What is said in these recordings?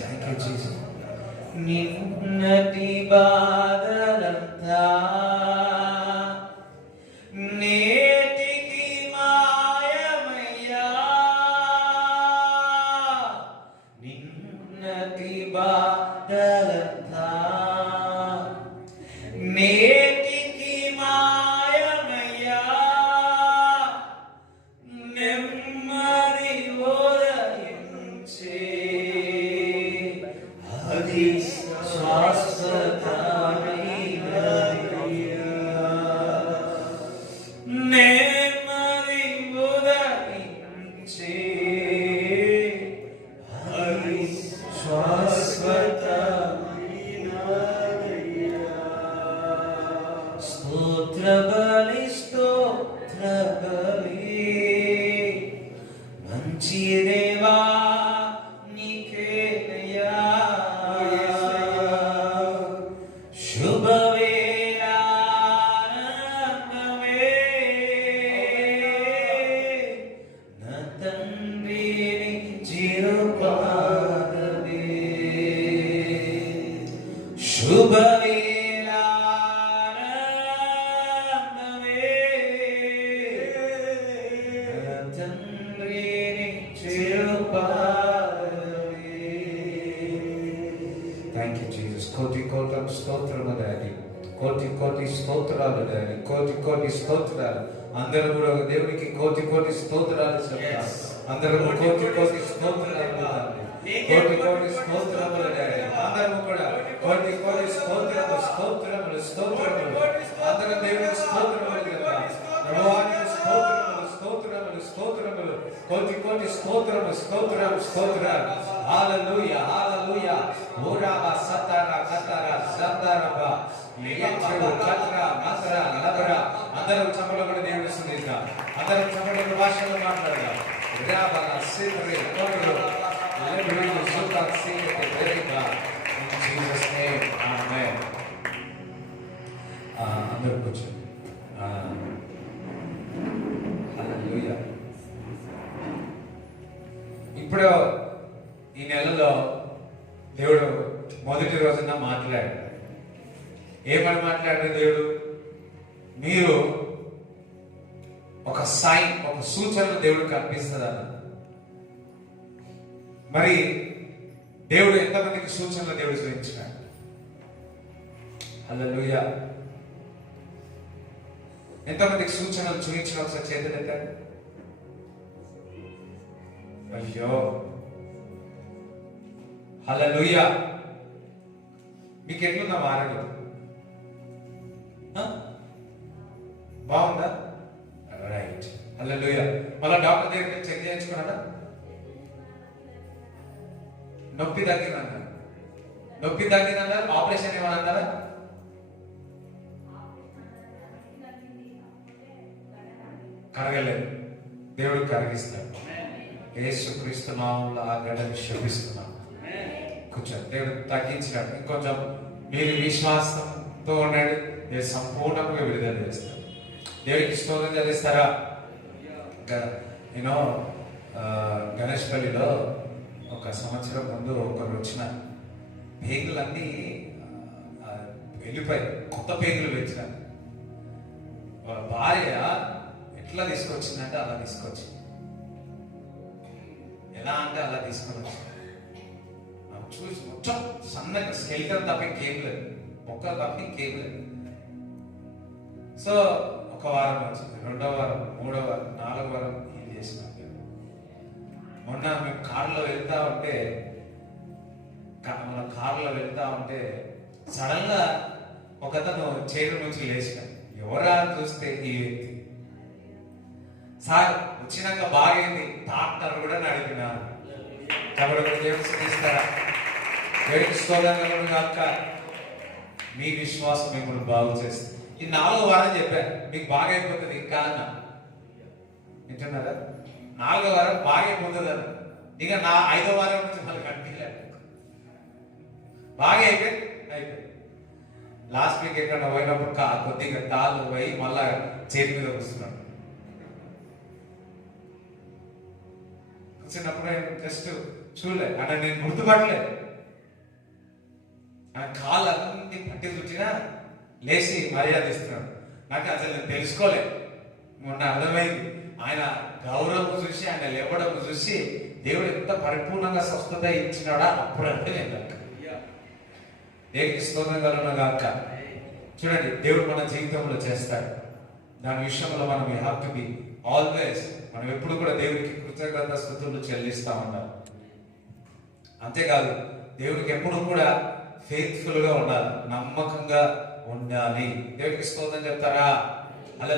Thank you Jesus. నిన్నటి బాధలంతా నేటికి మాయమయ్యా, నిన్నటి బాధలంతా నేటికి మాయమయ్యా, నెమ్మది ఓరయించే అది శాశ్వత నెమ్మది ఉదయించే అది శాశ్వత స్తోత్ర బలి స్తోత్ర బలి మంచి దేవా నీకేనయ్యా, శుభవేళానందమే నా తండ్రిని చిరుపాదమే, శుభవేళానందమే నా తండ్రిని చిరుపాదమే. Thank you Jesus. కోటి కోట్ల స్తోత్రము డాడీ, కోటి కోటి స్తోత్రాలు డాడీ, కోటి కోటి స్తోత్రాలు. అందరూ కూడా దేవునికి కోటి కోటి స్తోత్రాలు చెప్తారు. అందరూ కోటి కోటి స్తోత్రాలు, కోటి కోటి స్తోత్రములు డాడీ. అందరూ కూడా కోటి కోటి స్తోత్రములు స్తోత్రములు స్తోత్రములు. అందరూ దేవునికి స్తోత్రములు చెప్తారు. ప్రభువానికి స్తోత్రములు స్తోత్రములు స్తోత్రములు. కోటి కోటి స్తోత్రము స్తోత్రం స్తోత్రాలు. హల్లెలూయా హల్లెలూయా. ఓరాబా సతారా కతారా సందారబా లియచు కత్రా మత్రా లబరా. అందరూ చప్పట్లు కొట్టి దేవుని స్తుతిద్దాం. అందరూ చప్పట్లు భాషలో మాట్లాడదాం. రాబా సిత్రే కోటలో లెబిరు సుతా సితే బెరిగా. ఇన్ జీసస్ నేమ్ ఆమేన్. అందరూ కూర్చోండి. హల్లెలూయా. ఇప్పుడు ఈ నెలలో దేవుడు మొదటి రోజున మాట్లాడాడు. ఏమని మాట్లాడాడు దేవుడు? మీరు ఒక సైన్, ఒక సూచనలు దేవుడు కనిపిస్తుందన్న. మరి దేవుడు ఎంతమందికి సూచనలు దేవుడు చూపించినాడు? హల్లెలూయా. ఎంతమందికి సూచనలు చూపించిన ఒకసారి చేతులెత్తాడు. అయ్యో హల్లెలూయా. మీకు ఎట్లుందా ఆరోగ్యం? బాగుందా? రైట్. హల్లెలూయా. మళ్ళా డాక్టర్ దగ్గరికి చెక్ చేయించుకున్నాడా? నొప్పి తగ్గిందన్నారు. నొప్పి తగ్గిందన్నారు. ఆపరేషన్ ఏమని అన్నారా? కరగలేదు. దేవుడు కరిగిస్తాడు. యేసుక్రీస్తు నామములో ఆ గడ్డని శపిస్తున్నాం. కొంచెం దేవుడు తగ్గించినాడు. ఇంకొంచెం మీరు విశ్వాసంతో ఉండండి. మీరు సంపూర్ణంగా విడుదల చేస్తారు. దేవుడికి స్తోత్రం చెల్లిస్తారా? నేను గణేష్పల్లిలో ఒక సంవత్సరం ముందు ఒకరు వచ్చిన పేగులన్నీ వెళ్ళిపోయి కొత్త పేగులు పెంచిన వాళ్ళ భార్య ఎట్లా తీసుకొచ్చిందంటే అలా తీసుకొచ్చింది. ఎలా అంటే అలా తీసుకొని వచ్చింది. చూసి మొత్తం సన్నగా స్కెల్టన్ తప్ప ఇంకేం లేదు, మొక్కలు తప్ప ఇంకేం లేదు. సో ఒక వారం వచ్చింది, 2వ వారం, 3వ వారం, 4వ వారం ఏం చేసిన. మొన్న మేము కారులో వెళ్తా ఉంటే సడన్ గా ఒకతను చైర్ నుంచి లేచిన. ఎవరా చూస్తే ఈ వ్యక్తి. సార్ వచ్చినాక బాగైంది, డాక్టర్ కూడా అడిగినారు. కాబట్టి దేవుడిస్తారా? దేవుడికి స్తోత్రం కాక మీ విశ్వాసం మిమ్మల్ని బాగు చేస్తుంది. ఈ 4వ వారం చెప్పారు మీకు బాగా అయిపోతుంది ఇంకా అన్న. వింటున్నారా? 4వ వారం బాగా అయిపోతుంది అన్న. ఇక 5వ వారం నుంచి మళ్ళీ కనిపించలేదు. బాగా అయిపోయింది. లాస్ట్ వీక్ ఎక్కడ పోయినప్పుడు కొద్దిగా తాళ్ళు పోయి మళ్ళా చేతి మీద వస్తున్నాడు. వచ్చినప్పుడు జస్ట్ చూడలే అంటే నేను గుర్తుపట్టలేదు. ఆయన కాళ్ళు అన్ని పట్టి చుట్టినా లేచి మర్యాద ఇస్తున్నాడు. నాకు అసలు నేను తెలుసుకోలే, మొన్న అర్థమైంది. ఆయన గౌరవం చూసి, ఆయన లేవడం చూసి దేవుడు ఎంత పరిపూర్ణంగా స్వస్థత ఇచ్చినాడా అప్పుడు అంటే నేను దేవుడికి స్తోత్రం కలుగును గాక. చూడండి, దేవుడు మన జీవితంలో చేస్తాడు. దాని విషయంలో మనం we have to be always, మనం ఎప్పుడు కూడా దేవుడికి కృతజ్ఞత స్తుతులు చెల్లిస్తా ఉండాలి. అంతేకాదు, దేవుడికి ఎప్పుడు కూడా ఫెయిత్ఫుల్ గా ఉండాలి, నమ్మకంగా ఉండాలి. దేవుడికి స్తోత్రం చెప్తారా? అలా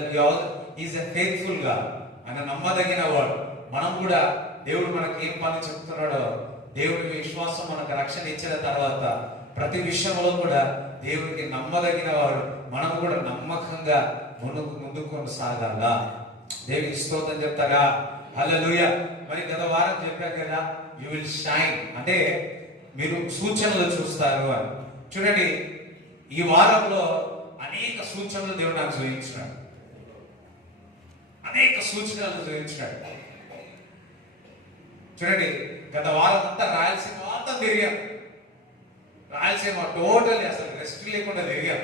ఈజ్ ఎ ఫెయిత్ఫుల్ గా, ఆయన నమ్మదగిన వాడు. మనం కూడా దేవుడు మనకి ఏం పని చెప్తున్నాడో, దేవుడి విశ్వాసం మనకు రక్షణ ఇచ్చిన తర్వాత ప్రతి విషయంలో కూడా దేవుడికి నమ్మదగిన వాడు. మనం కూడా నమ్మకంగా ముందుకు కొనసాగాల. దేవుడికి స్తోత్రం చెప్తారా? హల్లెలూయా. మరి గత వారం చెప్పారు కదా, యు విల్ షైన్ అంటే మీరు సూచనలు చూస్తారు అని. చూడండి, ఈ వారంలో అనేక సూచనలు దేవుడు నాకు చూపించినాడు, అనేక సూచనలు చూపించినాడు. చూడండి, గత వారం అంతా రాయలసీమ అంతా తిరిగాం, రాయలసీమ టోటల్ అసలు రెస్ట్ లేకుండా తిరిగాం.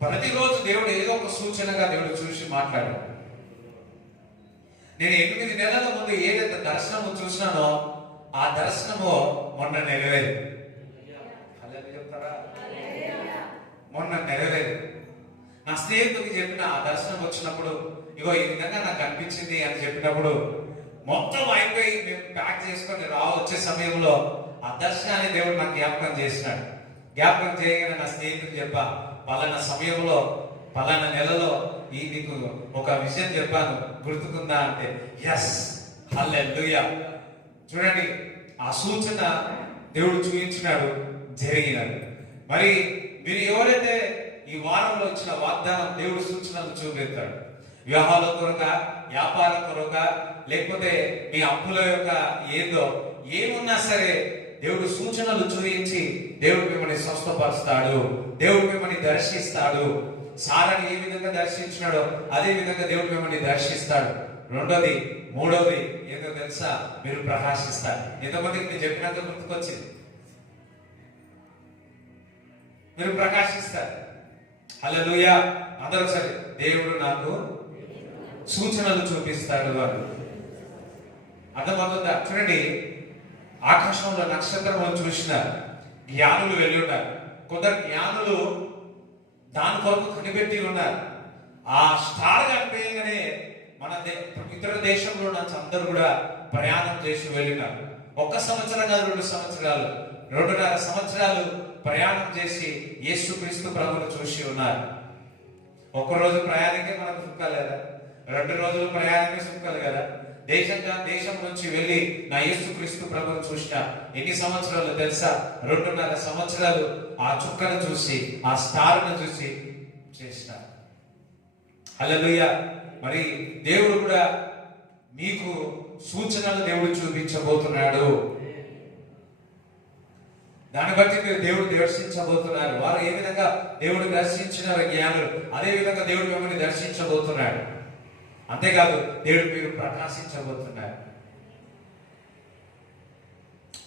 ప్రతిరోజు దేవుడు ఏదో ఒక సూచనగా దేవుడు చూసి మాట్లాడాడు. నేను 8 నెలల ముందు ఏదైతే దర్శనము చూసినానో ఆ దర్శనము మొన్న నెరవేరు. చెప్తారా? మొన్న నెరవేరు. నా స్నేహితుడికి చెప్పిన ఆ దర్శనం వచ్చినప్పుడు, ఇగో ఈ విధంగా నాకు అనిపించింది అని చెప్పినప్పుడు మొత్తం అయిపోయి మేము ప్యాక్ చేసుకొని వచ్చే సమయంలో ఆ దర్శనాన్ని దేవుడు నాకు జ్ఞాపకం చేసినాడు. జ్ఞాపకం చేయగానే నా స్నేహితుడు చెప్పా, పలానా సమయంలో పలానా నెలలో ఈ నీకు ఒక విషయం చెప్పాను, గుర్తుకుందా అంటే ఎస్, హల్లెలూయా. చూడండి, ఆ సూచన దేవుడు చూపించినాడు, జరిగినాడు. మరి మీరు ఎవరైతే ఈ వారంలో ఇచ్చిన వాగ్దానం దేవుడు సూచనలు చూపెడతాడు, వివాహాల కొరక, వ్యాపారం కొరక, లేకపోతే మీ అప్పుల యొక్క ఏదో ఏమున్నా సరే దేవుడు సూచనలు చూపించి దేవుడు మిమ్మల్ని స్వస్థపరుస్తాడు, దేవుడు మిమ్మల్ని దర్శిస్తాడు. సారాన్ని ఏ విధంగా దర్శించినాడో అదే విధంగా దేవుడు మిమ్మల్ని దర్శిస్తాడు. రెండోది, మూడోది ఏదో తెలుసా, మీరు ప్రకాశిస్తారు. ఎంతమందికి నేను చెప్పినాక గుర్తుకొచ్చింది, మీరు ప్రకాశిస్తారు. హల్లెలూయా. అందరూ సరే, దేవుడు నాకు సూచనలు చూపిస్తాడు అని అర్థమవుతుందా? చూడండి, ఆకాశంలో నక్షత్రములను చూసిన జ్ఞానులు వెళ్ళి ఉన్నారు. కొందరు జ్ఞానులు దాని కొరకు కనిపెట్టి ఉన్నారు. ఆ స్టార్ కనిపించగానే మన ఇతర దేశంలో నుంచి అందరూ కూడా ప్రయాణం చేసి వెళ్ళినారు. 1 సంవత్సరం కాదు, 2 సంవత్సరాలు, 2.5 సంవత్సరాలు ప్రయాణం చేసి యేసుక్రీస్తు ప్రభువును చూసి ఉన్నారు. 1 రోజు ప్రయాణికే మనకు సుఖాలు కదా, 2 రోజులు ప్రయాణమే సుఖాలు కదా. దేశం నుంచి వెళ్ళి నా యేసుక్రీస్తు ప్రభువును చూసిన ఎన్ని సంవత్సరాలు తెలుసా? 2.5 సంవత్సరాలు ఆ చుక్కను చూసి, ఆ స్టార్ను చూసి చేసిన. హల్లెలూయా. మరి దేవుడు కూడా మీకు సూచనలు దేవుడు చూపించబోతున్నాడు. దాన్ని బట్టి మీరు దేవుడు దర్శించబోతున్నారు. వారు ఏ విధంగా దేవుడు దర్శించిన జ్ఞానులు, అదే విధంగా దేవుడు మిమ్మల్ని దర్శించబోతున్నాడు. అంతేకాదు, దేవుడు మీరు ప్రకాశించబోతున్నారు.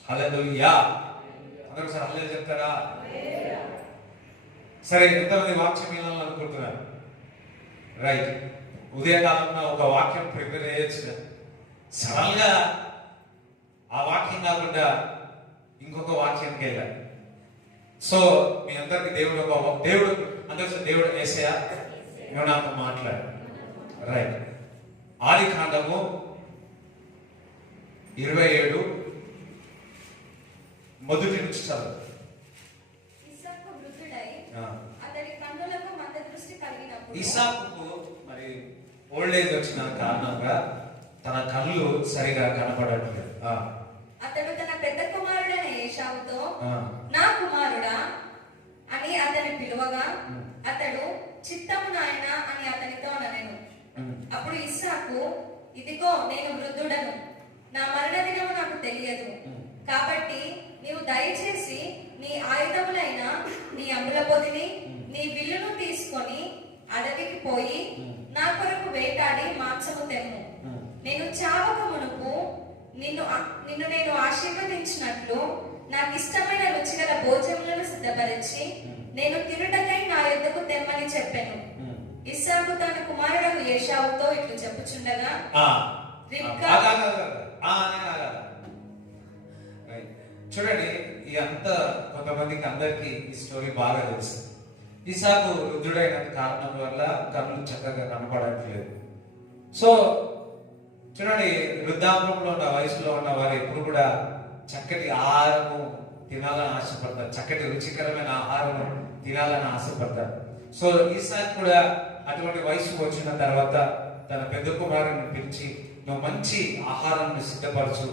హల్లెలూయా. అందరూ సార్ హల్లెలూయా చెప్తారా? సరే, ఎంతమంది వాక్యం వినాలనుకుంటున్నారు? రైట్. ఉదయకాలంలో ఒక వాక్యం ప్రిపేర్ చేయొచ్చు. సడన్ గా ఆ వాక్యం కాకుండా ఇంకొక వాక్యానికి వెళ్ళాలి. సో మీ అందరికి దేవుడు అందరూ దేవుడు యేసయ్యా నువ్వు నాతో మాట్లాడు. రైట్. ఆదికాండము 27 మొదటి నుంచి చదువు. ఇస్సాకుకు మరి ఓల్డ్ ఏజ్ వచ్చిన కారణంగా తన కళ్ళు సరిగా కనపడట్లేదు. అతడు తన పెద్ద కుమారుడైన ఏశావుతో, నా కుమారుడా అని అతని పిలువగా, అతడు చిత్తము నాయనా అని అతనితో అనెను. అప్పుడు ఇస్సాకు, ఇదిగో నేను వృద్ధుడను, నా మరణ దినము నాకు తెలియదు, కాబట్టి నీవు దయచేసి నీ ఆయుధములైన నీ అంబుల పొదిని, నీ విల్లును తీసుకొని అడవికి పోయి నా కొరకు వేటాడి మాంసము తెమ్ము. నేను చావక మునుపు నిన్ను నేను ఆశీర్వదించినట్లు నాకు ఇష్టమైన రుచిగల భోజనం సిద్ధపరిచి నేను తినుటకై నా యొద్దకు తెమ్మని చెప్పాను. ఇస్సాకు తన కుమారుడు ఏశావుతో ఇట్లు చెప్పుచుండగా రిబ్కా చూడండి, ఈ అంతా కొంతమందికి అందరికి ఈ స్టోరీ బాగా తెలుసు. ఇసాకు వృద్ధుడైన కారణం వల్ల కళ్ళు చక్కగా కనపడట్లేదు. సో చూడండి, వృద్ధాప్యంలో ఉన్న వయసులో ఉన్న వారు ఎప్పుడు కూడా చక్కటి ఆహారము తినాలని ఆశపడతారు, చక్కటి రుచికరమైన ఆహారం తినాలని ఆశపడతారు. సో ఇసాకు కూడా అటువంటి వయసు వచ్చిన తర్వాత తన పెద్ద కుమారుని పిలిచి, నువ్వు మంచి ఆహారాన్ని సిద్ధపరచు,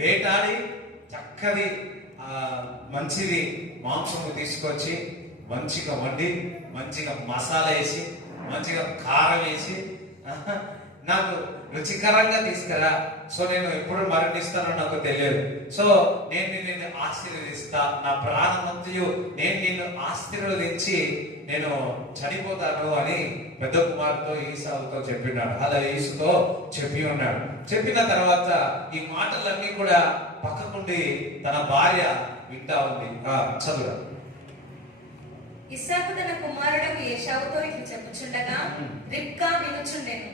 వేటాడి చక్కటి మంచిది మాంసము తీసుకొచ్చి మంచిగా వండి మంచిగా మసాలా వేసి మంచిగా కారం వేసి నాకు రుచికరంగా తీసుకురా. సో నేను ఎప్పుడు మరణిస్తానో నాకు తెలియదు. సో నేను నిన్ను ఆశీర్వదిస్తా, నా ప్రాణమంతయు నేను నిన్ను ఆశీర్వదించి నేను చనిపోతాను అని పెద్ద కుమారుతో ఈసావుతో చెప్పినాడు. అలా యేసుతో చెప్పి ఉన్నాడు. చెప్పిన తర్వాత ఈ మాటలన్నీ కూడా పక్కకుండి తన భార్య వింటా ఉంది. చదువురా. ఇస్సాకు తన కుమారుడు ఏశావుతో ఇట్లు చెప్పుచుండగా రిబ్కా వినుచుండెను.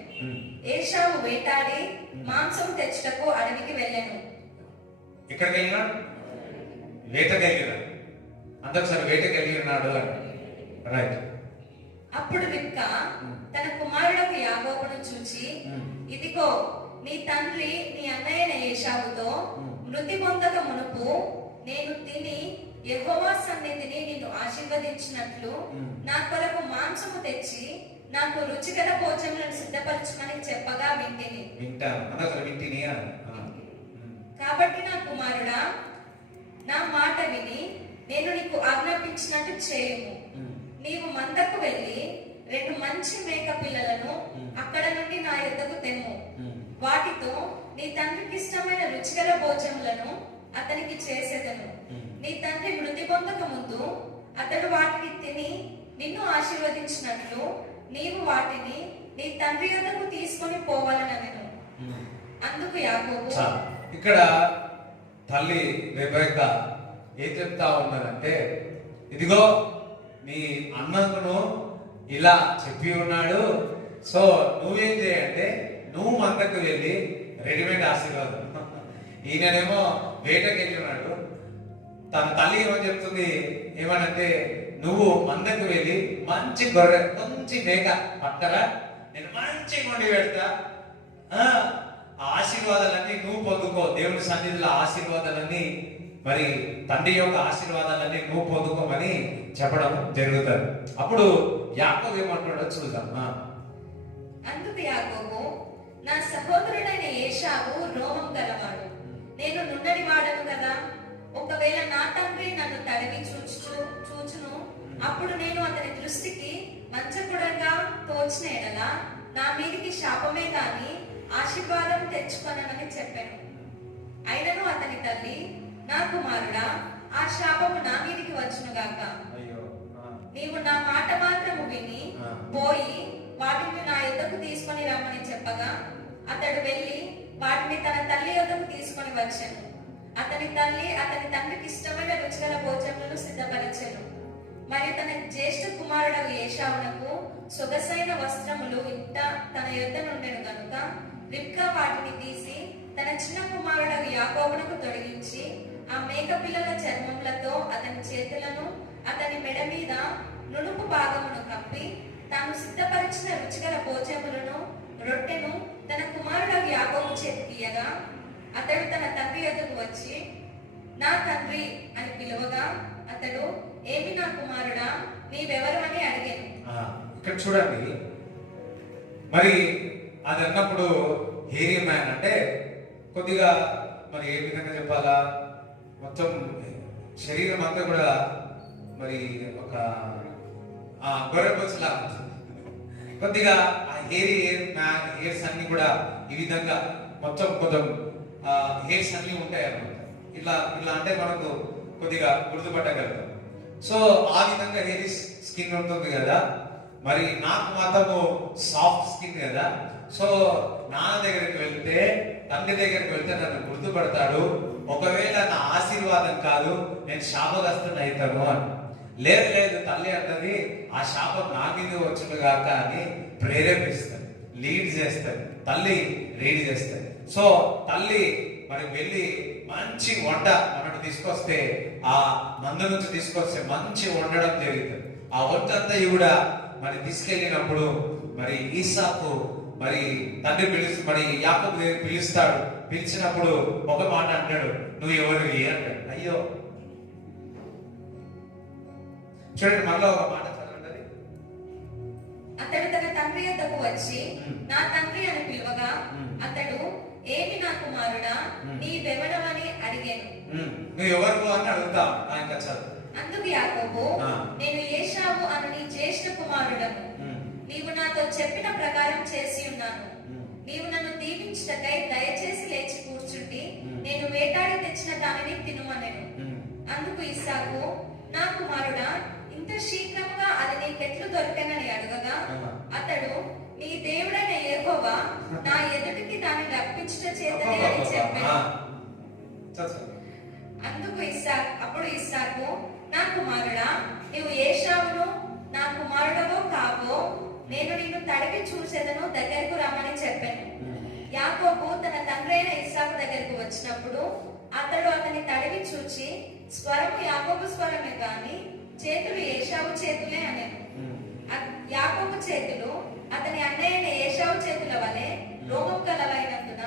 ఏశావు వేటాడి మాంసం తెచ్చుటకు అడవికి వెళ్ళాను. ఎక్కడికి వెళ్ళినాడు? వేటకి వెళ్ళినాడు. అందరిసారి వేటకి వెళ్ళి ఉన్నాడు అని. రైట్. అప్పుడు రిబ్కా తన కుమారుడు యాకోబును చూచి, ఇదిగో నీ తండ్రి నీ అన్నయ్యన ఏశావుతో మృతి పొందక మునుపు నేను తిని యెహోవా సన్నిధిని నిన్ను ఆశీర్వదించినట్లు నా కొరకు మాంసము తెచ్చి నాకు రుచికర భోజనములను సిద్ధపరచమని చెప్పగా వింటిని. కాబట్టి నా కుమారుడా, నా మాట విని నేను నీకు ఆజ్ఞాపించినట్టు చేయము. నీవు మందకు వెళ్ళి 2 మంచి మేక పిల్లలను అక్కడ నుండి నా యొద్దకు తెమ్ము. వాటితో నీ తండ్రికి ఇష్టమైన రుచికర భోజనములను అతనికి చేసేదను. నీ తండ్రి మృతి పొందక ముందు అతడు వాటిని తిని నిన్ను ఆశీర్వదించినట్లు నీవు వాటిని నీ తండ్రి యొద్దకు తీసుకొని పోవాలనెను. అందుకు యాకోబు, ఇక్కడ తల్లి రెబెక్కా ఏం చెప్తా ఉన్నారంటే, ఇదిగో నీ అన్నకును ఇలా చెప్పి ఉన్నాడు. సో నువ్వేం చేయంటే నువ్వు మందకు వెళ్ళి రెడీమేడ్ ఆశీర్వాదం. ఈయనేమో వేటకి వెళ్ళి ఉన్నాడు. తన తల్లి ఏమని చెప్తుంది ఏమనంటే, నువ్వు మందకు వెళ్ళి మంచి గొర్రె మంచి మేక పట్టరా, నేను మంచి కొండి పెడతా, ఆ ఆశీర్వాదాలన్నీ నువ్వు పొందుకో, దేవుని సన్నిధిలో ఆశీర్వాదాలన్నీ, మరి తండ్రి యొక్క ఆశీర్వాదాలన్నీ నువ్వు పొందుకోమని చెప్పడం జరుగుతుంది. అప్పుడు యాకోబు ఏమంటున్నాడో చూద్దాం. అందుకు యాకోబు, నా సహోదరుడైన ఏశావు రోమం గలవాడు, నేను నున్నడి వాడను కదా. ఒకవేళ నా తండ్రి నన్ను తడివి చూచును, అప్పుడు నేను అతని దృష్టికి మంచకుడంగా తోచిన ఎడల నా మీదికి శాపమే గాని ఆశీర్వాదం తెచ్చుకొనమని చెప్పాను. అయినను అతని తల్లి, నా కుమారుడా, ఆ శాపము నా మీదికి వచ్చునుగాక. నీవు నా మాట మాత్రము విని పోయి వాటిని నా యొద్దకు తీసుకొని రమ్మని చెప్పగా అతడు వెళ్ళి వాటిని తన తల్లి యొద్దకు తీసుకొని వచ్చాను. అతని తల్లి అతని తండ్రికి ఇష్టమైన రుచిగల భోజనములను సిద్ధపరచెను. మరియు తన జ్యేష్ఠ కుమారుడు ఏశావునకు సొగసైన వస్త్రములు ఇంట తన యొద్ద నుండెను గనుక రిబ్కా వాటిని తీసి తన చిన్న కుమారుడు యాకోబునకు తొడిగించి ఆ మేక పిల్లల చర్మములతో అతని చేతులను అతని మెడ మీద నునుపు భాగమును కప్పి తాను సిద్ధపరిచిన రుచిగల భోజనములను రొట్టెను తన కుమారుడు యాకోబు చేతికియగా అతడు తన తండ్రి యొద్దకు వచ్చి నా తండ్రి అని పిలువగా అతడు, ఏమి నా కుమారుడా, నీవెవరు అని అడిగాను. ఇక్కడ చూడండి, మరి అది అన్నప్పుడు హేరీ మ్యాన్ అంటే కొద్దిగా మరి ఏ విధంగా చెప్పాలా, మొత్తం శరీరం అంతా కూడా మరి ఒక గొర్రెపచ్చలా కొద్దిగా ఆ హెయిర్స్ అన్ని కూడా ఈ విధంగా మొత్తం కొంచెం హెయిర్స్ అన్ని ఉంటాయి అన్నమాట. ఇట్లా ఇట్లా అంటే మనకు కొద్దిగా గుర్తుపట్టగలుగుతాం. సో ఆ విధంగా హెయిర్ స్కిన్ ఉంటుంది కదా. మరి నాకు మాత్రము సాఫ్ట్ స్కిన్ కదా. సో నాన్న దగ్గరికి వెళ్తే, తండ్రి దగ్గరికి వెళ్తే నన్ను గుర్తుపడతాడు. ఒకవేళ నా ఆశీర్వాదం ఆశీర్వాదం కాదు, నేను శాపగ్రస్తుని అవుతాను అని. లేదు లేదు, తల్లి అన్నది ఆ శాపం నా మీద వచ్చును గాక అని ప్రేరేపిస్తుంది, లీడ్ చేస్తుంది. తల్లి లీడ్ చేస్తుంది. సో తల్లి మరి వెళ్ళి మంచి వంట మనకు తీసుకొస్తే, ఆ మందు నుంచి తీసుకొస్తే మంచి వండడం జరుగుతుంది. ఆ వంట అంతా కూడా మరి తీసుకెళ్ళినప్పుడు మరి ఈసాకు మరి తండ్రి మరి యాకోబు పిలుస్తాడు. పిలిచినప్పుడు ఒక మాట అంటాడు, నువ్వు ఎవరివి అంటాడు. అయ్యో చూడండి, మనలో ఒక మాట చదవండి. అతడు తన తండ్రి యొద్దకు వచ్చి నా తండ్రి అని పిలువగా, అతడు ఏమి నా కుమారుడా నీవెవడవని అడిగాను. నువ్వు ఎవరు అని అడుగుతావు. ఇంకా చదువు. అందుకు యాకోబు, నేను ఏశావు అను నీ జ్యేష్ఠ కుమారుడను. నీవు నాతో చెప్పిన ప్రకారం చేసి ఉన్నాను. నీవు నన్ను దీవించుటకై దయచేసి లేచి కూర్చుండి నేను వేటాడి తెచ్చిన దానిని తినుమనెను. అందుకు ఇస్సాకు, నా కుమారుడా ఇంత శీఘ్రముగా అది నీకెట్లు దొరికెనని అడగగా, అతడు నీ దేవుడైన యెహోవా నా ఎదుటికి దాన్ని రప్పించుట చేతనే అని చెప్పాను. అప్పుడు ఇస్సాకు, నా కుమారుడా నీవు ఏశావును నా కుమారుడవో కావో నేను నిన్ను తడిపి చూసేదను, దగ్గరకు రమ్మని చెప్పాను. యాకోబు తన తండ్రి అయిన ఇస్సాకు దగ్గరకు వచ్చినప్పుడు అతడు అతని తడివి చూచి, స్వరము యాకోబు స్వరమే గాని చేతులు ఏశావు చేతులే అనేను. యాకోబు చేతులు అతని అన్నయ్యైన ఏశావు చేతుల వలె రోమం గలవైనందున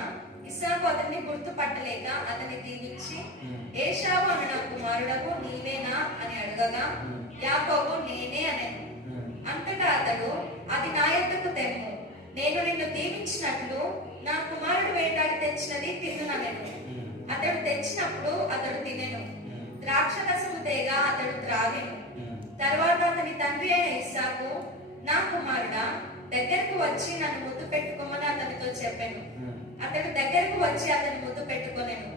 ఇస్సాకు అతన్ని గుర్తుపట్టలేక అతన్ని దీవించి, ఏశావు అను నా కుమారుడకు నీవేనా అని అడగగా, యాకోబు నేనే అనేను. అంతటా అతడు, అది నా యొద్దకు తెమ్ము, నేను నిన్ను దీవించినట్లు నా కుమారుడు వేటాడి తెచ్చినది తిన్నుననెను. అతడు తెచ్చినప్పుడు అతడు తినెను, ద్రాక్షరసము తేగా అతడు త్రాగెను. తర్వాత అతని తండ్రి అయిన ఇస్సాకు, నా కుమారుడా దగ్గరకు వచ్చి నన్ను ముద్దు పెట్టుకోమని అతనితో చెప్పాను. అతడు దగ్గరకు వచ్చి అతని ముద్దు పెట్టుకొనెను.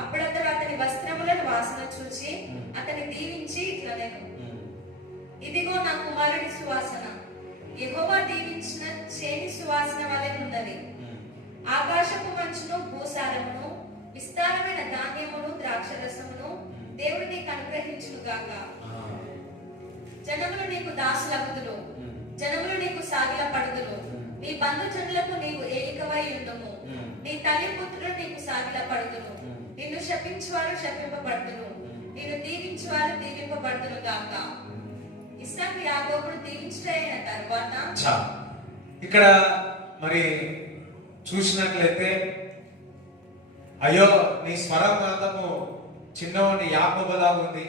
అప్పుడు అతడు అతని వస్త్రములను వాసన చూచి అతని దీవించి ఇట్లనెను, ఇదిగో నా కుమారుడి సువాసన యెహోవా దీవించిన చేని సువాసన వలె ఉన్నది. ఆకాశపు మంచును భూసారమును విస్తారమైన ధాన్యమును ద్రాక్షరసమును దేవుడు నీకు అనుగ్రహించును గాక. జనములు నీకు దాసులగుదురు, జనములు నీకు సాగిల పడుదురు. నీ బంధుజనులకు నీవు ఏలికవై ఉండుము. నీ తల్లి పుత్రులు నీకు సాగిల పడుదురు. నిన్ను శపించువారు శపింపబడుదురు, నిన్ను దీవించువారు దీవింపబడుదురు గాక. ఇస్సాకు యాకోబును దీవించుటైన తర్వాత ఇక్కడ మరి చూసినట్లయితే, అయ్యో నీ స్వరం మాత్రము చిన్నవాడిని యాకోబులా ఉంది,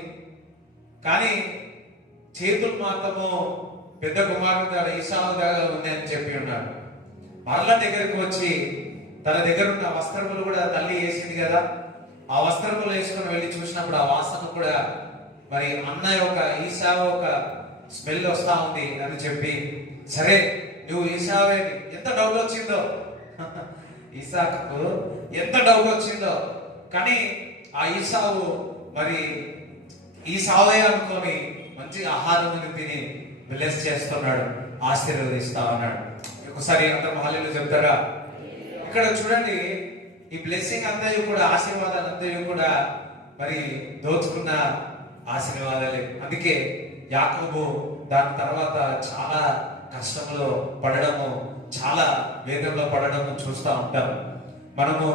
కానీ చేతులు మాత్రము పెద్ద కుమారుడు ఈసావు దగ్గర ఉంది అని చెప్పి ఉన్నాడు. మరల దగ్గరికి వచ్చి తన దగ్గర ఉన్న వస్త్రములు కూడా తల్లి వేసింది కదా, ఆ వస్త్రములు వేసుకొని వెళ్ళి చూసినప్పుడు ఆ వాసన కూడా మరి అన్న యొక్క ఈసావు ఒక స్మెల్ వస్తా ఉంది అని చెప్పి, సరే నువ్వు ఈసావే. ఎంత డౌట్ వచ్చిందో ఈసాకు, ఎంత డౌట్ వచ్చిందో. కానీ ఆ ఈసావు మరి ఈసావే అనుకొని మంచి ఆహారం తిని బ్లెస్ చేస్తున్నాడు, ఆశీర్వదిస్తా ఉన్నాడు. ఒకసారి అందరూ హల్లెలూయా చెప్తారా? ఇక్కడ చూడండి, ఈ బ్లెస్సింగ్ అంతయు కూడా, ఆశీర్వాదాలు అంతయు కూడా మరి దోచుకున్న ఆశీర్వాదాలే. అందుకే యాకోబు దాని తర్వాత చాలా కష్టంలో పడడము, చాలా వేదనలో పడడము చూస్తూ ఉంటాం. మనము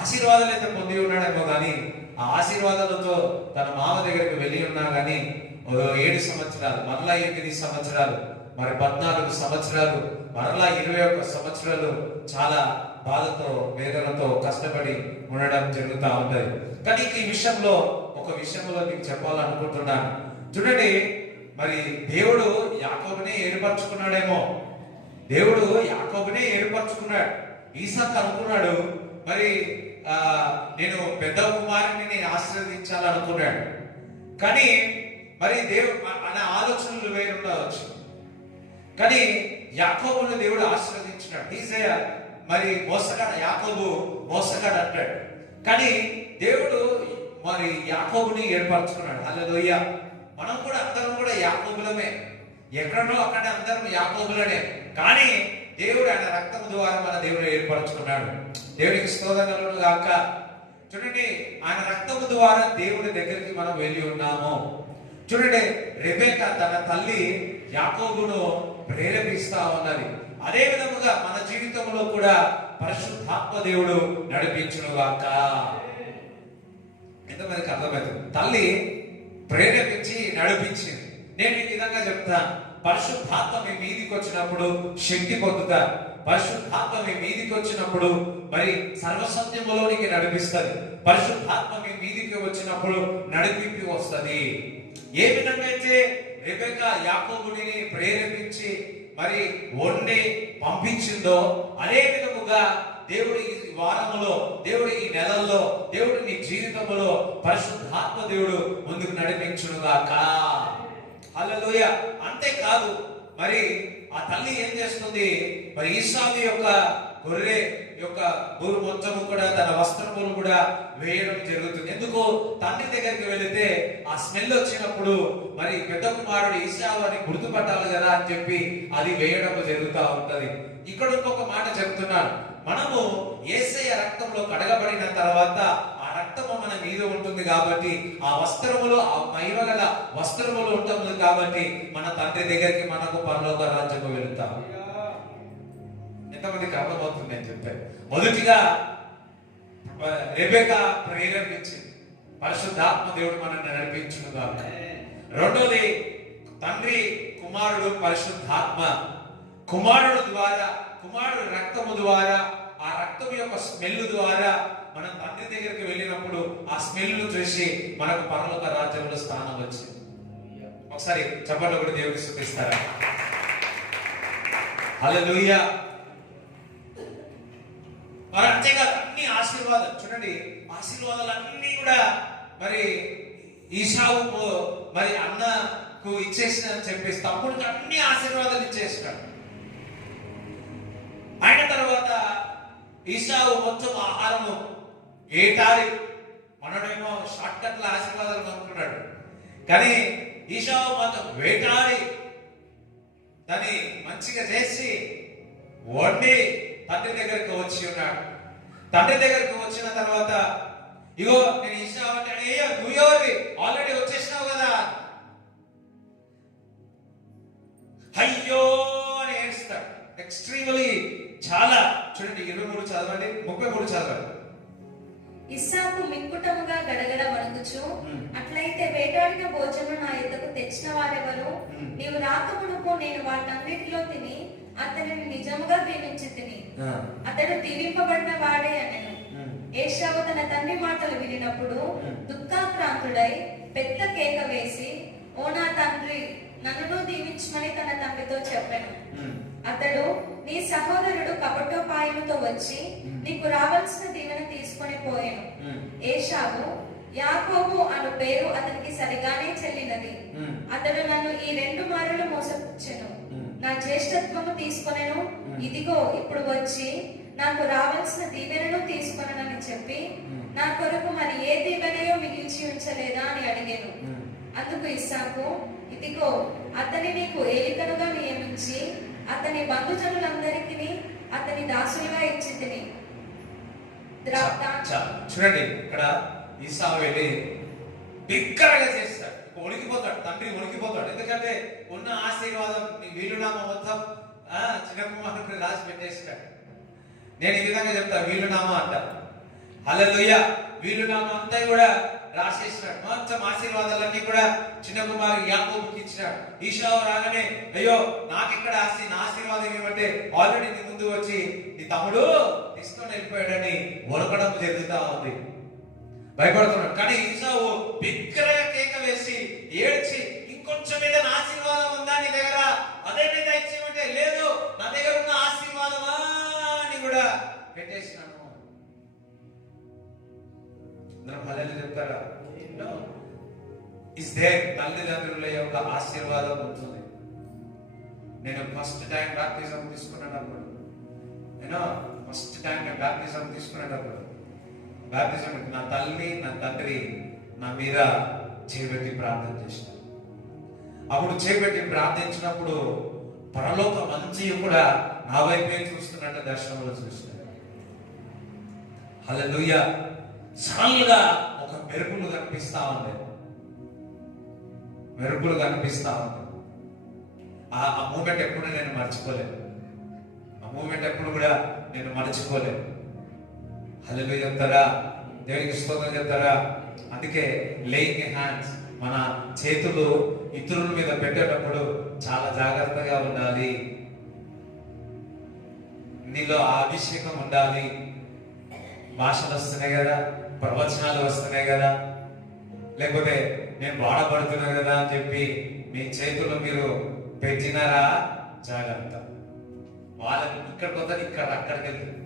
ఆశీర్వాదాలు అయితే పొంది ఉన్నాడేమో కానీ, ఆ ఆశీర్వాదాలతో తన మామ దగ్గరికి వెళ్ళి ఉన్నా కానీ 7 సంవత్సరాలు, మరలా 8 సంవత్సరాలు, మరి 14 సంవత్సరాలు, మరలా 21 సంవత్సరాలు చాలా బాధతో వేదనతో కష్టపడి ఉండడం జరుగుతూ ఉంటుంది. కానీ ఈ విషయంలో ఒక విషయంలో మీకు చెప్పాలనుకుంటున్నాను. చూడండి, మరి దేవుడు యాకోబునే ఏర్పరచుకున్నాడేమో. దేవుడు యాకోబునే ఏర్పరచుకున్నాడు. ఈసాకు అనుకున్నాడు, మరి నేను పెద్ద కుమారుని నేను ఆశీర్వదించాలనుకున్నాడు. కానీ మరి దేవుడు అనే ఆలోచనలు వేరుండవచ్చు. కానీ యాకోబును దేవుడు ఆశీర్వదించినాడు. మరి మోసగాడు, యాకోబు మోసగాడు అంటాడు. కానీ దేవుడు మరి యాకోబుని ఏర్పరచుకున్నాడు. హల్లెలూయా. మనం కూడా అందరం కూడా యాకోబులమే, ఎక్కడో అక్కడ అందరం యాకోబులనే. కానీ దేవుడు ఆయన రక్తం ద్వారా మన దేవుడు ఏర్పరచుకున్నాడు. దేవుడికి స్తోత్రం కలుగును గాక. చూడండి, ఆయన రక్తము ద్వారా దేవుడి దగ్గరికి మనం వెళ్ళి ఉన్నాము. చూడండి, రెబెకా తన తల్లి యాకోబును ప్రేరేపిస్తా ఉన్నది. అదే విధముగా మన జీవితంలో కూడా పరిశుద్ధాత్మ దేవుడు నడిపించును గాక. ఎంతమందికి అర్థమవుతుంది? తల్లి ప్రేరేపించి నడిపించింది. నేను ఈ విధంగా చెప్తాను, పరిశుద్ధాత్మ మీ మీదికి వచ్చినప్పుడు శక్తి పొందుతారు. పరిశుద్ధాత్మ మీ మీదికి వచ్చినప్పుడు మరి సర్వసత్యములోనికి నడిపిస్తుంది. పరిశుద్ధాత్మ మీ మీదికి వచ్చినప్పుడు నడిపింపి వస్తుంది. ఏ విధంగా అయితే రెబెకా యాకోబుని ప్రేరేపించి మరి వండి పంపించిందో, అదే విధముగా దేవుడి ఈ వారములో, దేవుడి ఈ నెలల్లో, దేవుడి నీ జీవితంలో పరిశుద్ధాత్మ దేవుడు ముందుకు నడిపించునుగాక. హల్లెలూయా. అంతేకాదు, మరి ఆ తల్లి ఏం చేస్తుంది? మరి ఈసావు యొక్క గొర్రె యొక్క గోరు మొత్తము కూడా తన వస్త్రములు కూడా వేయడం జరుగుతుంది. ఎందుకు? తండ్రి దగ్గరికి వెళితే ఆ స్మెల్ వచ్చినప్పుడు మరి పెద్ద కుమారుడు ఈసావు అని గుర్తుపట్టాలి కదా అని చెప్పి అది వేయడం జరుగుతూ ఉంటది. ఇక్కడ ఇంకొక మాట చెప్తున్నాను, మనము యేసయ్య రక్తంలో కడగబడిన తర్వాత ఆ రక్తము మన మీద ఉంటుంది కాబట్టి, ఆ వస్త్రములో, ఆ మహిమ గల వస్త్రములు ఉంటుంది కాబట్టి మన తండ్రి దగ్గరికి మనకు పరలోక రాజ్యము వెళుతాం. ఎంతమందికి అర్థమవుతుంది అని చెప్పారు. మొదటిగా రెబెకా ప్రేరేపించింది, పరిశుద్ధాత్మ దేవుడు మనల్ని నడిపించును గాక. రెండోది, తండ్రి కుమారుడు పరిశుద్ధాత్మ. కుమారుడు ద్వారా, కుమారుడు రక్తము ద్వారా, ఆ రక్తం యొక్క స్మెల్ ద్వారా మనం తండ్రి దగ్గరికి వెళ్ళినప్పుడు ఆ స్మెల్ చూసి మనకు పరలోక రాజ్యంలో స్థానం వచ్చింది. ఒకసారి చెప్పండి, కూడా దేవుడికి స్తుతిస్తారా? హల్లెలూయా. మరి అంతేకాదు, అన్ని ఆశీర్వాదాలు చూడండి, ఆశీర్వాదాలు అన్ని కూడా మరి ఈసావు మరి అన్నకు ఇచ్చేసిన అని చెప్పేసి తమ్ముడికి అన్ని ఆశీర్వాదాలు ఇచ్చేసినాడు. అయిన తర్వాత ఈసావు మొత్తం ఆహారము ఏటారి, మనడేమో షార్ట్ కట్ల ఆశీర్వాదాలు అనుకున్నాడు, కానీ ఈసావు మొత్తం వేటాడి దాన్ని మంచిగా చేసి వండి తండ్రి దగ్గరికి వచ్చి ఉన్నాడు. తండ్రి దగ్గరికి వచ్చిన తర్వాత, ఇగో నేను ఈసావు అంటే, నువ్వు ఎవరివి? ఆల్రెడీ వచ్చేసినావు కదా. అయ్యో అని ఏడుస్తాడు. ఎక్స్ట్రీమ్లీ చాలా. చూడండి, 23 చదవండి, 33 చదవండి. ఇస్సాకు మిక్కుటముగా గడగడ వణుకుచు, అట్లయితే వేటాడిన భోజనం నా యొద్దకు తెచ్చిన వారెవరు? నీవు రాకమునుపు నేను వాటన్నిటిలో తిని అతనిని నిజముగా దీవించి తిని, అతడు దీవింపబడిన వాడే అనెను. ఏశావు తన తండ్రి మాటలు వినినప్పుడు దుఃఖాక్రాంతుడై పెద్ద కేక వేసి, ఓ నా తండ్రి, నన్ను దీవించమని తన తండ్రితో చెప్పాను. అతడు, నీ సహోదరుడు కపటోపాయముతో వచ్చి నీకు రావాల్సిన దీవెన తీసుకొని పోయాను. ఏశావు, యాకోబు అను పేరు అతనికి సరిగానే చెల్లినది. అతడు నన్ను ఈ 2 మారులు మోసపుచ్చెను, నా జ్యేష్ఠత్వము తీసుకొనెను. ఇదిగో ఇప్పుడు వచ్చి నాకు రావాల్సిన దీవెనను తీసుకొనని చెప్పి, నా కొరకు మరి ఏ దీవెనయో మిగిల్చి ఉంచలేదా అని అడిగాను. అందుకు ఇస్సాకు, ఇదిగో అతని నీకు ఏలికనుగా నియమించి అతని బంధుజనులందరికీ అతని దాసులుగా ఇచ్చి తిని. చూడండి, ఇక్కడ ఈసావు వెళ్ళి బిగ్గరగా చేస్తాడు, వణికిపోతాడు. తండ్రి వణికిపోతాడు. ఎందుకంటే ఉన్న ఆశీర్వాదం వీలునామా మొత్తం చిన్న కుమారుడు రాసి పెట్టేస్తాడు. నేను ఈ విధంగా చెప్తా, వీలునామా అంట. హల్లెలూయా. వీలునామా అంతా కూడా రాసేసినాడు. మొత్తం ఆశీర్వాదాలన్నీ కూడా చిన్న కుమారు యాకోబుకి ఇచ్చినాడు. ఈసావు రాగానే, అయ్యో నాకెక్కడ ఆస్తి, నా ఆశీర్వాదం ఏమంటే ఆల్రెడీ నీ ముందు వచ్చి నీ తమ్ముడు తీసుకొని వెళ్ళిపోయాడని వణకడం జరుగుతా ఉంది, భయపడుతున్నాడు. కానీ ఈసావు బిగ్గరగా కేక వేసి ఏడ్చి, ఇంకొంచెం ఏదైనా ఆశీర్వాదం ఉందా నీ దగ్గర? అదే మీద ఇచ్చేయమంటే, లేదు నా దగ్గర ఉన్న ఆశీర్వాదమా అని కూడా పెట్టేసినాను. హల్లెలూయా చెప్తారా? Is there. తల్లిదండ్రుల యొక్క ఆశీర్వాదం ఉంటుంది. నేను ఫస్ట్ టైం బాప్టిజం తీసుకునేటప్పుడు, బాప్టిజం నా తల్లి నా తండ్రి నా మీద చేపెట్టి ప్రార్థన చేసినారు. అప్పుడు చేపెట్టి ప్రార్థించినప్పుడు పరలోక మంచి కూడా నా వైపే చూస్తున్నట్టు దర్శనంలో చూసినారు. హల్లెలూయా. సడన్ గా ఒక మెరుపులు కనిపిస్తా ఉంది. మెరుపులు కనిపిస్తా ఉంది. ఆ మూమెంట్ ఎప్పుడు నేను మర్చిపోలేను. ఆ మూమెంట్ ఎప్పుడు కూడా నేను మర్చిపోలేను. హల్లెలూయా చెప్తారా? దేవునికి స్తోత్రం చెప్తారా? అందుకే లేయింగ్ హ్యాండ్స్, మన చేతులు ఇతరుల మీద పెట్టేటప్పుడు చాలా జాగ్రత్తగా ఉండాలి. నీలో ఆ అభిషేకం ఉండాలి. భాషలు వస్తున్నాయి కదా, ప్రవచనాలు వస్తున్నాయి కదా, లేకపోతే నేను బాధపడుతున్నా కదా అని చెప్పి మీ చేతులు మీరు పెట్టినారా, జాగ్రత్త. వాళ్ళకి ఇక్కడ కొంత ఇక్కడ అక్కడికి వెళ్తుంది.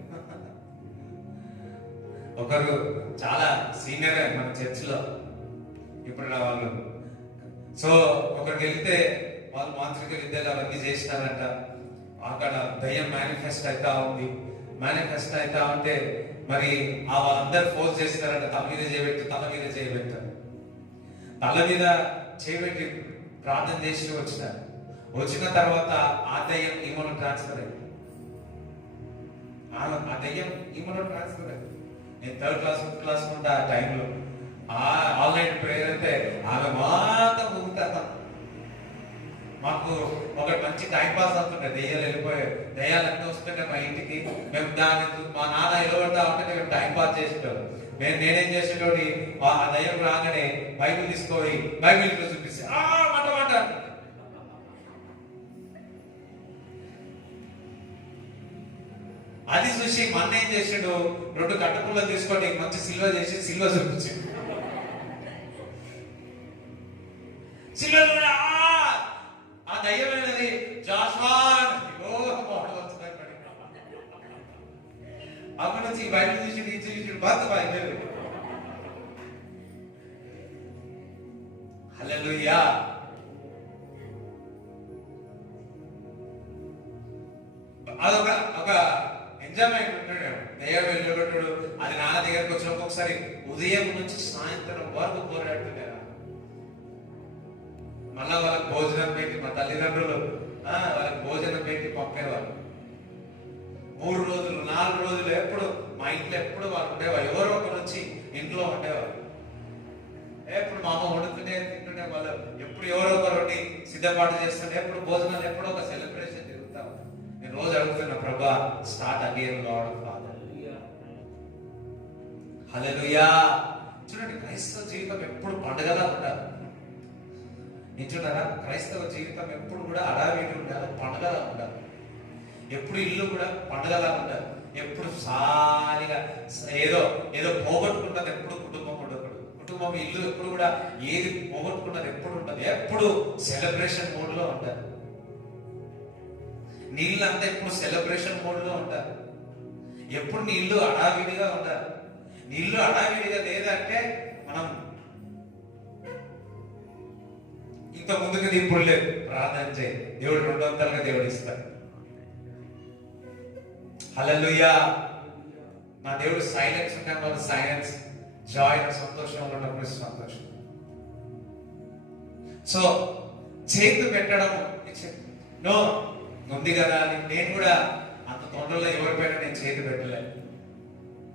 ఒకరు చాలా సీనియర్ మన చర్చిలో ఇప్పుడు వాళ్ళు. సో ఒకరికి వెళ్తే వాళ్ళు మాంత్రిక విద్యలు అవన్నీ చేసినారంట. అక్కడ దయ్యం మేనిఫెస్ట్ అవుతా ఉంది. మేనిఫెస్ట్ అవుతా ఉంటే మరి ఆ వాళ్ళందరూ ఫోర్స్ చేస్తారంట, తల మీద చేయబెట్టు, తల మీద చేయబెట్టారు. తల మీద చేయబెట్టి ప్రార్థన చేసి వచ్చినారు. వచ్చిన తర్వాత ఆ దయ్యం ఈమెను ట్రాన్స్ఫర్ అయింది. ఆ దయ్యం ఈమెను ట్రాన్స్ఫర్ అయింది. నేను 3rd క్లాస్ 5th క్లాస్ ఉంటా ఆ టైంలో. ఆ ఆన్లైన్ ప్రేయర్ అయితే ఆమె మాత్రం ఊరుతాను. మాకు ఒక మంచి టైం పాస్ అవుతుండే. దెయ్యాలు వెళ్ళిపోయాయి. దెయ్యాలు ఎంత వస్తుంటే మా ఇంటికి మేము దాని మా నాన్న ఎలవడతా ఉంటే మేము టైం పాస్ చేసేటోడు. నేనేం చేసేటోడి, ఆ దయ్యం రాగానే బైబిల్ తీసుకోయి బైబిల్ చూపిస్తే మాట మాట. అది చూసి మొన్న ఏం చేసాడు, 2 కట్టపుల్లలు తీసుకొని మంచి సిల్వ చేసి సిల్వ చూపించాడు. సిల్వ కూడా ఆ దయ్యమైనది జాస్వాన్ అప్పటి నుంచి బైబిల్ చూసి బాధ బైబిల్. హల్లెలూయా. అదొక ఒక ఎంజాయ్మెంట్ ఉంటాడు. దయ్యం వెళ్ళగొట్టాడు. అది నాన్న దగ్గరకు వచ్చినప్పుడు ఒకసారి ఉదయం నుంచి సాయంత్రం వరకు పోరాడుతున్నాడు. మళ్ళా వాళ్ళకి భోజనం పెట్టి, మా తల్లిదండ్రులు వాళ్ళకి భోజనం పెట్టి పంపేవాళ్ళు. 3 రోజులు 4 రోజులు ఎప్పుడు మా ఇంట్లో ఎప్పుడు వాళ్ళు ఉండేవాళ్ళు. ఎవరో ఒకరు వచ్చి ఇంట్లో ఉండేవాళ్ళు. ఎప్పుడు మా అమ్మ వండుతుండే తింటుండే వాళ్ళు. ఎప్పుడు ఎవరో ఒకరు వండి సిద్ధపాటు చేస్తుండే. ఎప్పుడు భోజనాలు ఎప్పుడో ఒక సెలబ్రేషన్ జరుగుతా ఉంది. నేను రోజు అడుగుతున్నా, ప్రభా స్టార్ట్ అగైన్ లార్డ్ ఫాదర్. హల్లెలూయా. చూడండి, క్రైస్తవ జీవితం ఎప్పుడు పండుగలా ఉండాలి. నిజంగా క్రైస్తవ జీవితం ఎప్పుడు కూడా అడావిడి ఉండాలి, పండుగలా ఉండాలి. ఎప్పుడు ఇల్లు కూడా పండుగలా ఉండాలి. ఎప్పుడు సారిగా ఏదో ఏదో పోగొట్టుకున్నది ఎప్పుడు కుటుంబం ఉండకూడదు. కుటుంబం ఇల్లు ఎప్పుడు కూడా ఏది పోగొట్టుకున్నది ఎప్పుడు ఉండదు. ఎప్పుడు సెలబ్రేషన్ మోడ్ లో ఉండాలి. నీళ్ళంతా ఎప్పుడు సెలబ్రేషన్ మోడ్ లో ఉండాలి. ఎప్పుడు నీ ఇల్లు అడావిడిగా ఉండాలి. నీ ఇల్లు అడావిడిగా లేదంటే మనం ఇంత ముందుకు ఇప్పుడు లేదు. ప్రార్థన చేయి, దేవుడు 200గా దేవుడు ఇస్తాడు. హల్లెలూయా. నా దేవుడు సైలెన్స్ ఉంటాం వల్ల సైలెన్స్, జాయ్, సంతోషం ఉన్నప్పుడు సంతోషం. సో చేతు పెట్టడం నో ఉంది కదా అని నేను కూడా అంత తొందరలో ఎవరి పైన నేను చేతి పెట్టలేదు.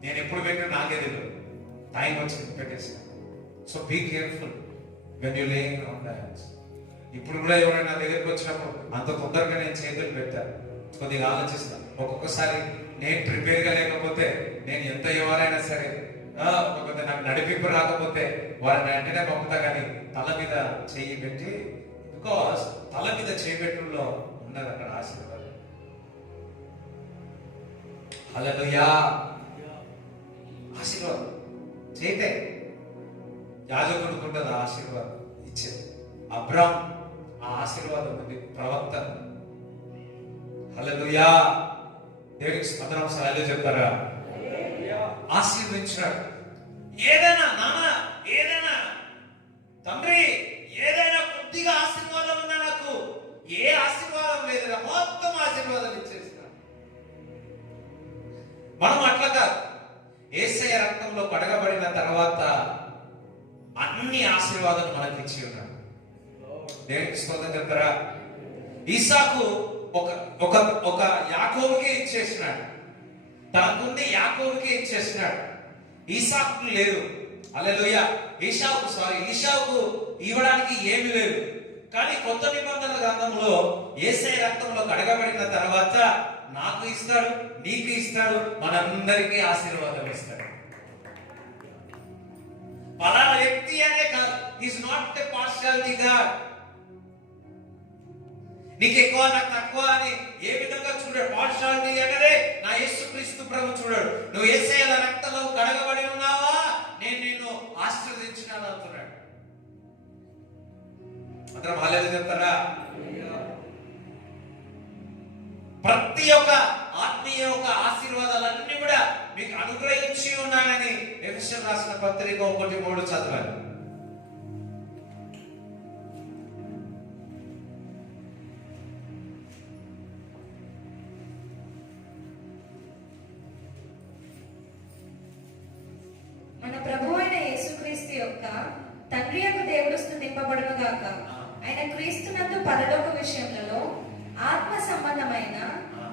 నేను ఎప్పుడు పెట్టినా నాకే తెలియదు. టైం వచ్చింది పెట్టేసాను. So be careful when you laying on the hands. ఇప్పుడు కూడా ఎవరైనా దగ్గరికి వచ్చినప్పుడు అంత తొందరగా నేను చేతులు పెట్టాను. కొద్దిగా ఆలోచిస్తాను. ఒక్కొక్కసారి నేను ప్రిపేర్గా లేకపోతే, నేను ఎంత ఎవరైనా సరే ఒక్కొక్క నాకు నడిపింపు రాకపోతే వారిని వెంటనే పంపుతా. కానీ తల మీద చెయ్యి పెట్టి, బికాస్ తల మీద చేయి పెట్టుల్లో ఉన్నది అక్కడ ఆశీర్వాదం. హల్లెలూయా. ఆశీర్వాదం చేతే యాజకుడుకుంటుంది ఆశీర్వాదం ఇచ్చేది. అబ్రామ్ ఆ ఆశీర్వాదం ఉంది, ప్రవక్త. హల్లెలూయా. దేవునికి స్పందన సహాయాలు చెప్తారా? ఆశీర్వదించినాడు. ఏదైనా నాన్న, ఏదైనా తండ్రి, ఏదైనా కొద్దిగా ఆశీర్వాదం ఉందా నాకు? ఏ ఆశీర్వాదం లేదురా, మొత్తం ఆశీర్వాదాలు ఇచ్చేస్తున్నాడు. మనం అట్లా కాదు. యేసయ్య రక్తంలో కడగబడిన తర్వాత అన్ని ఆశీర్వాదాలు మనకి ఇచ్చి ఉన్నాడు. దేవునికి స్తోత్రం చెప్తారా? ఈసాకు ఒక యాకోబుకే ఇచ్చేసినాడు. తనకుంది యాకోబుకే ఇచ్చేసినాడు. ఈసాకు లేదు. హల్లెలూయా. ఈశావుకు ఇవ్వడానికి ఏమీ లేదు. కానీ కొత్త నిబంధనల గ్రంథంలో యేసయ్య రక్తంలో కడగబడిన తర్వాత నాకు ఇస్తాడు, నీకు ఇస్తాడు, మనందరికీ ఆశీర్వాదం ఇస్తాడు. పలానా వ్యక్తి అనే కాదు. Is not a partiality God. నీకు ఎక్కువ నాకు తక్కువ అని ఏ విధంగా చూడాడు. పార్షియాలిటీ అంటే నా యేసుక్రీస్తు ప్రభు చూడాడు. నువ్వు యేసయ్య రక్తంలో కడగబడి ఉన్నావా, నేను నిన్ను ఆశీర్వదించినాను అంటున్నాడు. అందరం హల్లెలూయా చెప్తారా? ప్రతి ఒక్క ఆత్మీయ యొక్క ఆశీర్వాదాలన్నీ కూడా మీకు అనుగ్రహించి ఉన్నానని ఎఫెసీయులకు రాసిన పత్రిక 1:3 చదవాలి. మన ప్రభువైన యేసుక్రీస్తు యొక్క తండ్రి యొక్క దేవుడు స్తుతింపబడును గాక. ఆయన క్రీస్తునందు పరలోక విషయములలో ఆత్మ సంబంధమైన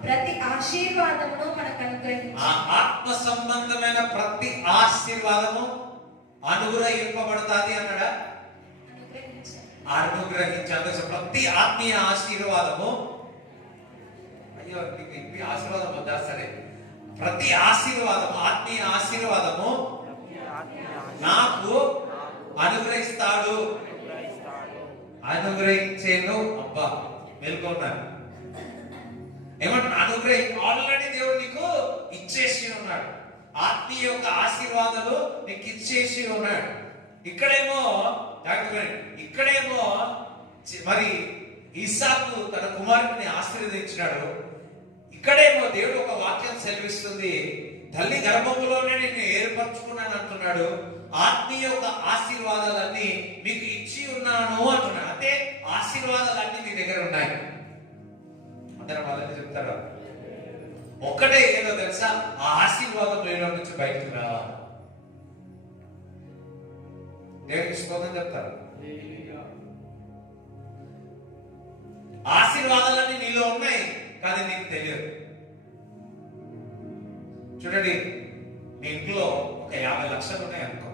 ప్రతి ఆశీర్వాదమును మనకు అనుగ్రహించి, ఆత్మ సంబంధమైన ప్రతి ఆశీర్వాదము అనుగ్రహింపబడుతుంది అన్నాడా? అనుగ్రహించాలి. ప్రతి ఆత్మీయ ఆశీర్వాదము, అయ్యో మీకు ఆశీర్వాదం వద్దా? సరే, ప్రతి ఆశీర్వాదము, ఆత్మీయ ఆశీర్వాదము నాకు అనుగ్రహిస్తాడు, అనుగ్రహించేను. అబ్బా మేల్కొన్నారు. ఏమంటున్నా? ఆల్రెడీ దేవుడు నీకు ఇచ్చేసి ఉన్నాడు. ఆత్మీయ యొక్క ఆశీర్వాదాలు నీకు ఇచ్చేసి ఉన్నాడు. ఇక్కడేమో మరి ఇస్సాకు తన కుమారుడిని ఆశీర్వదించినాడు. ఇక్కడేమో దేవుడు ఒక వాక్యం సెలవిస్తుంది, తల్లి గర్భములోనే నేను ఏర్పరచుకున్నాను అంటున్నాడు. ఆత్మీయ యొక్క ఆశీర్వాదాలన్నీ మీకు ఇచ్చి ఉన్నాను అంటున్నాడు. అంటే ఆశీర్వాదాలన్నీ మీ దగ్గర ఉన్నాయి. అందరం వాళ్ళని చెప్తారా? ఒక్కటే ఏదో తెలుసా, ఆ ఆశీర్వాదం లేని నుంచి బయటకు రావాలి. దేవునికి స్తోత్రం చెప్తారు. ఆశీర్వాదాలన్నీ నీలో ఉన్నాయి, కానీ నీకు తెలియదు. చూడండి, నీ ఇంట్లో ఒక 50 లక్షలు ఉన్నాయి అనుకో.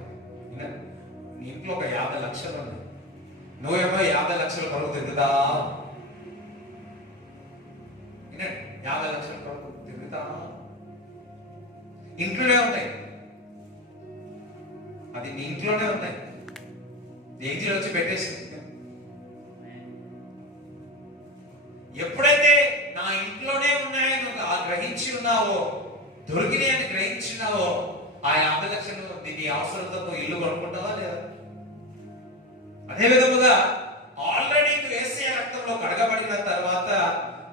నీ ఇంట్లో ఒక 50 లక్షలు ఉన్నాయి. నువ్వేమో 50 లక్షల కొరకు తిరుగుతా, 50 లక్షల కొరకు తిరుగుతా. ఇంట్లోనే ఉన్నాయి, అది నీ ఇంట్లోనే ఉన్నాయి. ఇంట్లో వచ్చి పెట్టేసి ఎప్పుడైతే నా ఇంట్లోనే ఉన్నాయని గ్రహించి ఉన్నావో, దొరికినాయని గ్రహించినావో, ఆ 50 లక్షలు నీ అవసరంతో ఇల్లు కొనుక్కుంటావా లేదా? అదే విధముగా ఆల్రెడీ నువ్వు యేసయ్య రక్తంలో కడగబడిన తర్వాత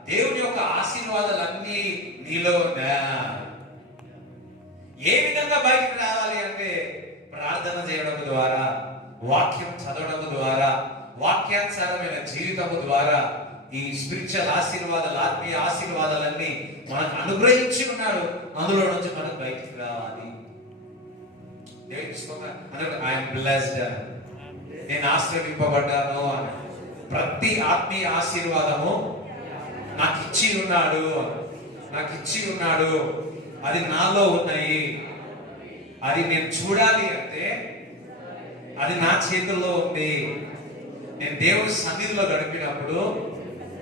దేవుని యొక్క ఆశీర్వాదాలన్నీ నీలో ఉన్నా. ఏ విధంగా బయటకు రావాలి అంటే ప్రార్థన చేయడం ద్వారా, వాక్యం చదవడం ద్వారా, వాక్యానుసారమైన జీవితము ద్వారా ఈ స్పిరిచువల్ ఆశీర్వాదాలు, ఆత్మీయ ఆశీర్వాదాలన్నీ మనకు అనుగ్రహించి ఉన్నాడు. అందులో నుంచి మనకు బయటకు రావాలి. ఐఎమ్ బ్లెస్డ్, నేను ఆశ్రయింపబడ్డాను. ప్రతి ఆత్మీయ ఆశీర్వాదము నాకు ఇచ్చి ఉన్నాడు, నాకు ఇచ్చి ఉన్నాడు. అది నాలో ఉన్నాయి. అది నేను చూడాలి అంటే అది నా చేతుల్లో ఉంది. నేను దేవుడి సన్నిధిలో గడిపినప్పుడు,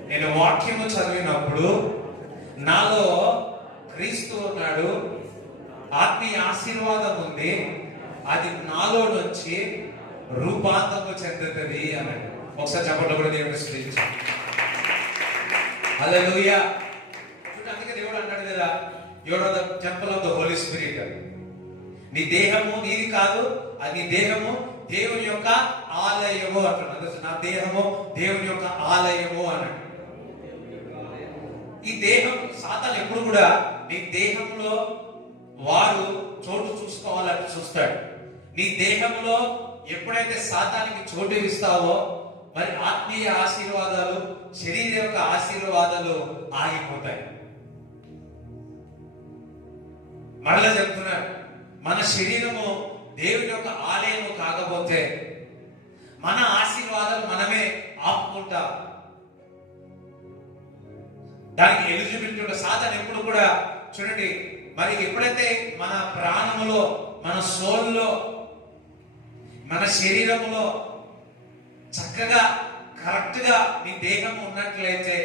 నేను వాక్యము చదివినప్పుడు నాలో క్రీస్తు ఉన్నాడు, ఆత్మీయ ఆశీర్వాదం ఉంది. అది నాలో నుంచి రూపాంతరం చెందుతుంది అన్నాడు. ఒకసారి చెప్పండి కూడా దేవుడు స్తుతించాలి. హల్లెలూయా. అందుకే దేవుడు అన్నాడు కదా, you are the temple of the Holy Spirit. నీ దేహము నీది కాదు, అది నీ దేహము దేవుని యొక్క ఆలయము అంటున్నాడు. నా దేహము దేవుని యొక్క ఆలయము అన్నాడు. ఈ దేహం సాతాను ఎప్పుడు కూడా నీ దేహంలో వారు చోటు చూసుకోవాలని చూస్తాడు. నీ దేహంలో ఎప్పుడైతే సాతానికి చోటు ఇస్తావో, మరి ఆత్మీయ ఆశీర్వాదాలు, శరీర యొక్క ఆశీర్వాదాలు ఆగిపోతాయి. మరలా చెప్తున్నాడు, మన శరీరము దేవుని యొక్క ఆలయము కాకపోతే మన ఆశీర్వాదాలు మనమే ఆపుకుంటాం. దానికి ఎలిజిబిలిటీ ఉన్న సాతాను ఎప్పుడు కూడా చూడండి, మరి ఎప్పుడైతే మన ప్రాణములో మన సోల్లో, మన శరీరంలో చక్కగా కరెక్ట్ గా నీ దేహం ఉన్నట్లయితే,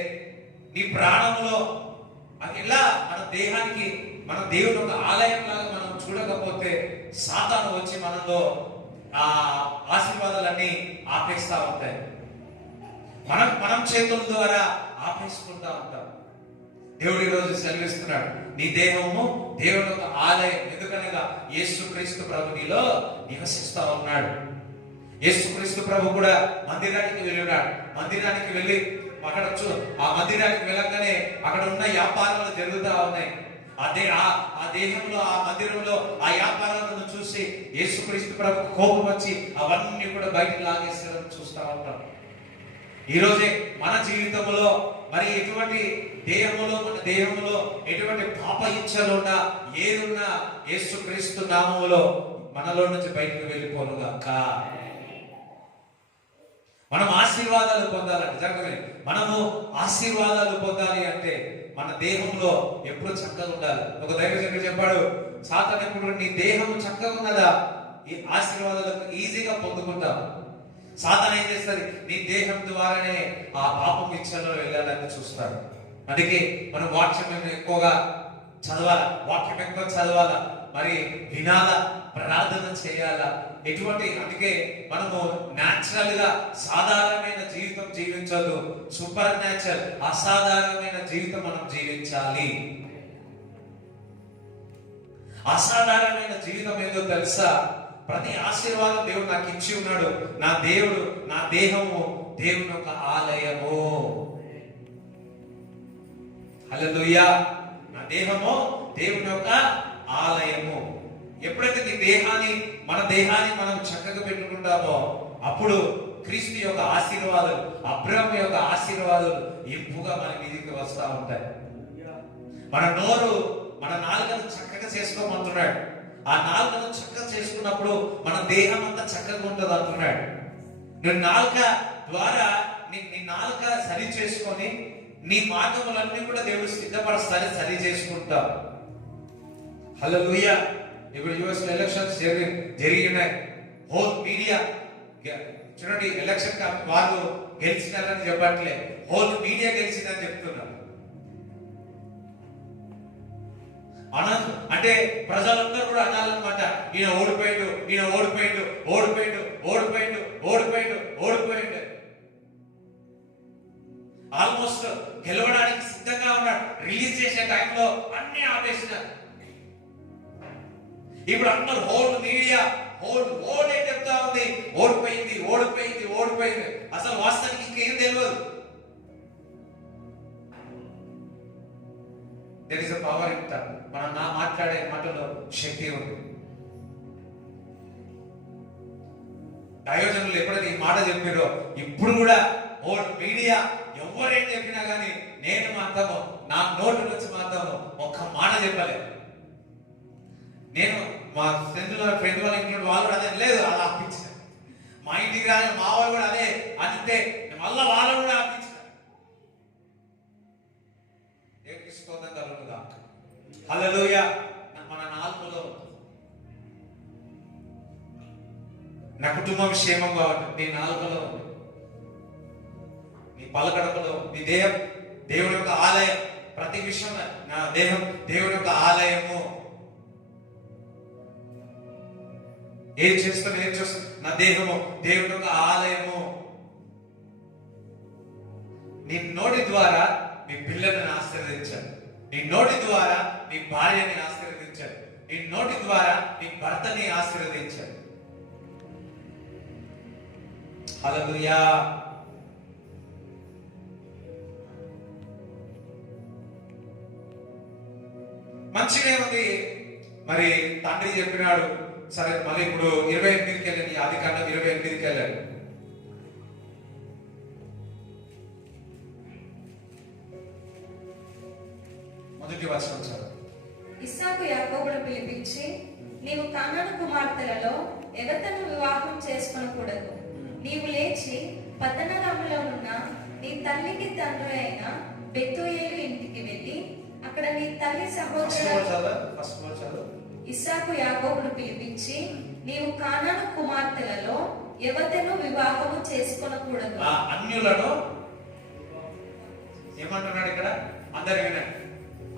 నీ ప్రాణంలో ఇలా మన దేహానికి, మన దేవుని ఒక ఆలయం లాగా మనం చూడకపోతే సాతాను వచ్చి మనలో ఆ ఆశీర్వాదాలన్నీ ఆపేస్తా ఉంటాయి. మనం చేతుల ద్వారా ఆపేసుకుంటా ఉంటాం. దేవుడి రోజు సెలవిస్తున్నాడు, నీ దేహము దేవుని ఒక ఆలయం, ఎందుకనగా యేసుక్రీస్తు ప్రభు నీలో నివసిస్తా ఉన్నాడు. యేసుక్రీస్తు ప్రభు కూడా మందిరానికి వెళ్ళినాడు. మందిరానికి వెళ్ళి అక్కడ ఆ మందిరానికి వెళ్ళగానే అక్కడ ఉన్న వ్యాపారాలు జరుగుతూ ఉన్నాయి. అదే ఆ దేహంలో, ఆ మందిరంలో ఆ వ్యాపారాలను చూసి యేసుక్రీస్తు ప్రభు కోపం వచ్చి అవన్నీ కూడా బయటకు లాగేసేదని చూస్తూ ఉంటాం. ఈ రోజే మన జీవితంలో మరి ఎటువంటి దేహములో, మన దేహంలో ఎటువంటి పాప ఇచ్చలున్నా, ఏదున్నా యేసుక్రీస్తు నామములో మనలో నుంచి బయటకు వెళ్ళిపోనుగాక. మనం ఆశీర్వాదాలు పొందాలంటే, జరగమే మనము ఆశీర్వాదాలు పొందాలి అంటే మన దేహంలో ఎప్పుడు చక్కగా ఉండాలి. ఒక దైవజనుడు చెప్పాడు, సాతాను ఎప్పుడు నీ దేహం చక్కగా ఉన్నదా ఈ ఆశీర్వాదాలకు ఈజీగా పొందుకుంటాం. సాతాను ఏం చేస్తుంది, నీ దేహం ద్వారానే ఆ పాపం ఇచ్చలో వెళ్ళాలని చూస్తాడు. అందుకే మనం వాక్యం ఎక్కువగా చదవాలా, వాక్యం ఎక్కువ చదవాలా, మరి వినాలా, ప్రార్థన చేయాలా. అందుకే మనము న్యాచురల్ గా సాధారణమైన జీవితం జీవించదు, సూపర్ న్యాచురల్ అసాధారణమైన జీవితం మనం జీవించాలి. అసాధారణమైన జీవితం ఏదో తెలుసా? ప్రతి ఆశీర్వాదం దేవుడు నాకు ఇచ్చి ఉన్నాడు. నా దేవుడు, నా దేహము దేవుని యొక్క ఆలయము. హల్లెలూయా. నా దేహము దేవుని యొక్క ఆలయము. ఎప్పుడైతే నీ దేహాన్ని, మన దేహాన్ని మనం చక్కగా పెట్టుకుంటామో అప్పుడు క్రీస్తు యొక్క ఆశీర్వాదాలు, అబ్రహాము యొక్క ఆశీర్వాదాలు ఇంపుగా మన మీదికి వస్తూ ఉంటాయి. మన నోరు, మన నాలుకను చక్కగా చేసుకోమంటున్నాడు. ఆ నాలుకను చక్కగా చేసుకున్నప్పుడు మన దేహం అంతా చక్కగా ఉంటుంది అంటున్నాడు. నువ్వు నాలుక ద్వారా నీ నాలుక సరి చేసుకొని నీ మార్గములన్నీ కూడా దేవుడు సిద్ధపరుస్తారని సరి చేసుకుంటావు. హల్లెలూయా. ఇప్పుడు యుఎస్ ఎలక్షన్స్ జరిగినాయి. హోల్ మీడియా చూడండి, ఎలక్షన్ వాళ్ళు గెలిచినారని చెప్పట్లే, హోల్ మీడియా గెలిచిందని చెప్తున్నారు. అంటే ప్రజలందరూ కూడా అనాలన్నమాట, ఈయన ఓడిపోయాడు, ఈయన ఓడిపోయాడు, ఓడిపోయాడు, ఓడిపోయాడు, ఓడిపోయాడు, ఓడిపోయాడు. ఆల్మోస్ట్ గెలవడానికి సిద్ధంగా ఉన్నాడు. రిలీజ్ చేసే టైంలో అన్ని ఆపేసినారు. ఇప్పుడు అందరూ హోల్ మీడియా ఓడే చెప్తా ఉంది, ఓడిపోయింది, ఓడిపోయింది, ఓడిపోయింది. అసలు వాస్తవానికి ఇంకేం తెలియదు. There is a power in tongue. మనం మాట్లాడే మాటలో శక్తి ఉంది. దైవజనులు ఎప్పుడైతే ఈ మాట చెప్పారో ఇప్పుడు కూడా హోల్ మీడియా ఎవరేం చెప్పినా కానీ నేను మాత్రము, నా నోటి నుంచి మాత్రము ఒక్క మాట చెప్పలేదు. నేను మా ఫ్రెండ్ వాళ్ళ ఇంట్లో వాళ్ళు కూడా అదే లేదు, అలా ఆపించిన. మా ఇంటికి రాని మా వాళ్ళు కూడా అదే అంతే, మళ్ళా వాళ్ళు కూడా ఆపించిన. దేవునికి స్తోత్రం కలుగునుగా. హల్లెలూయా. మన నాలుకలో నా కుటుంబం క్షేమంగా ఉంటుంది. నీ నాలుకలో, నీ పలకడపలో, నీ దేహం దేవుని యొక్క ఆలయం. ప్రతి విషయం నా దేహం దేవుని యొక్క ఆలయము. ఏం చేస్తున్నా నా దేహము దేవుని యొక్క ఆలయము. నీ నోటి ద్వారా నీ పిల్లలను ఆశీర్వదించాడు. నీ నోటి ద్వారా నీ భార్యని ఆశీర్వదించాడు. నీ నోటి ద్వారా నీ భర్తని ఆశీర్వదించాడు. హల్లెలూయా. మంచిగా ఉంది. మరి తండ్రి చెప్పినాడు, సరే మళ్ళీ ఇప్పుడు 28కి వెళ్ళండి. ఆదికాండం 28కి వెళ్ళండి. మొదటి వచనం చదువు. ఇస్సాకు యాకోబును పిలిపించి, నీవు కనాను కుమార్తెలలో ఎవరితోనూ వివాహం చేసుకొనకూడదు. నీవు లేచి పద్దనరాములో ఉన్న నీ తల్లికి తండ్రి అయిన బెతూయేలు ఇంటికి వెళ్ళి అక్కడ నీ తల్లి సహోదరుడు ఇస్సాకు యాకోబును పిలిపించి, నీవు కానాను కుమార్తెలలో ఎవతెను వివాహము చేసుకొనకూడదు. అన్యులను ఏమంటున్నాడు ఇక్కడ? అందరు వినండి,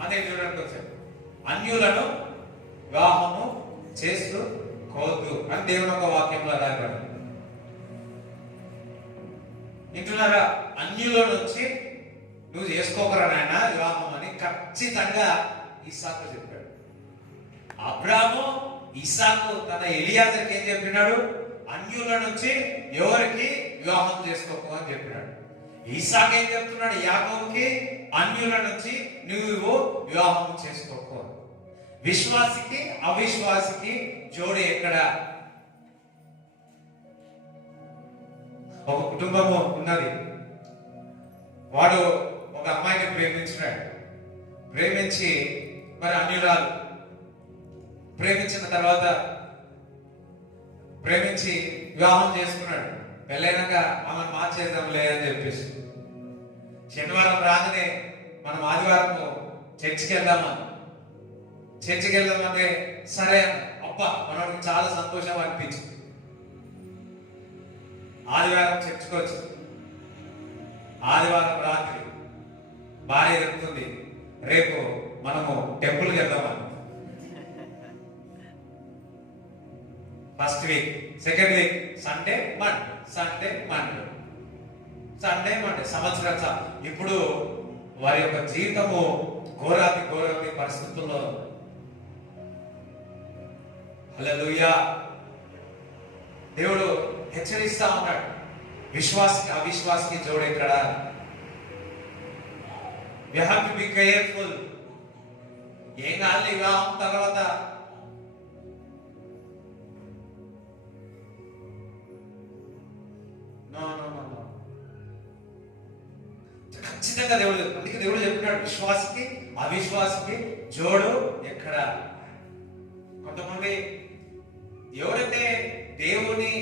అదే చూడండి వచ్చారు. అన్యులను వివాహము చేసుకోవద్దు అని దేవుని ఒక వాక్యంలో రాయబడి. వింటున్నారా? అన్యుల నుంచి నువ్వు చేసుకోకరా నాయన వివాహం అని ఖచ్చితంగా ఇస్సాకు చెప్పాడు. అబ్రాము ఇస్సాకు తన ఎలియాజర్కి ఏం చెప్పినాడు? అన్యుల నుంచి ఎవరికి వివాహం చేసుకోకు అని చెప్పినాడు. ఇస్సాకు ఏం చెప్తున్నాడు? యాకోబుకి అన్యుల నుంచి నువ్వు వివాహం చేసుకోకు. విశ్వాసికి అవిశ్వాసికి జోడి ఎక్కడ? ఒక కుటుంబము ఉన్నది. వాడు ఒక అమ్మాయిని ప్రేమించినాడు. ప్రేమించి మరి అన్యురాలు ప్రేమించిన తర్వాత ప్రేమించి వివాహం చేసుకున్నాడు. పెళ్ళైనాక ఆమెను మార్చేద్దాంలే అని చెప్పేసి శనివారం రాగానే మనం ఆదివారం చర్చికి వెళ్దామంటే సరే అన్న. అబ్బా, మనకి చాలా సంతోషం అనిపించింది. ఆదివారం చర్చికి వచ్చి ఆదివారం రాత్రి భార్య చెప్తుంది, రేపు మనము టెంపుల్కి వెళ్దామని. First week, second week Sunday Monday సంవత్సరం. ఇప్పుడు వారి యొక్క జీవితము ఘోరాతి పరిస్థితుల్లో. హల్లెలూయా. దేవుడు హెచ్చరిస్తా ఉన్నాడు, విశ్వాసికి అవిశ్వాసికి జోడు ఎక్కడ? We have to be careful. ఏం కాదు వివాహం తర్వాత ఖచ్చితంగా అందుకే దేవుడు చెప్పినాడు, విశ్వాసికి అవిశ్వాసికి జోడు ఎక్కడ? కొంతమంది ఎవరైతే దేవుని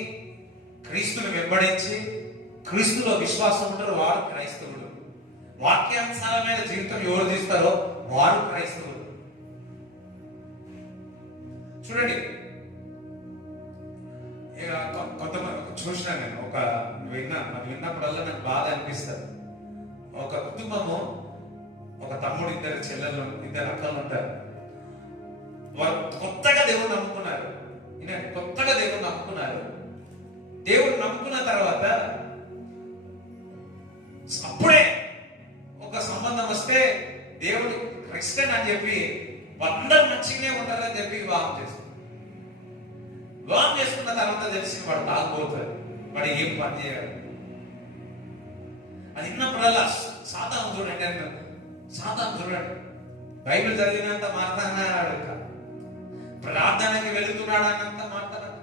క్రీస్తుని వెంబడించి క్రీస్తులో విశ్వాసం ఉంటారో వారు క్రైస్తవులు. వాక్యానుసారమైన జీవితం ఎవరు తీస్తారో వారు క్రైస్తవులు. చూడండి, కొంతమంది చూసినా నేను అది విన్నప్పుడల్లా నాకు బాధ అనిపిస్తుంది. ఒక కుటుంబము, ఒక తమ్ముడు, ఇద్దరు చెల్లెలు, ఇద్దరు అక్కలు ఉంటారు. వారు కొత్తగా దేవుడు నమ్ముకున్నారు. దేవుడు నమ్ముకున్న తర్వాత అప్పుడే ఒక సంబంధం వస్తే దేవుడు క్రిస్టియన్ అని చెప్పి అందరూ మంచిగానే ఉంటారని చెప్పి వివాహం చేసుకున్న తర్వాత తెలిసి వాడు తాగుపోతాడు, వాడు ఏం పని చేయాలి. అది విన్నప్పుడల్లా సాతాను చూడండి, బైబిల్ చదివినంత మాట్లాడినాడు, ప్రార్థనకి వెళుతున్నాడు అన్నంత మాట్లాడాడు.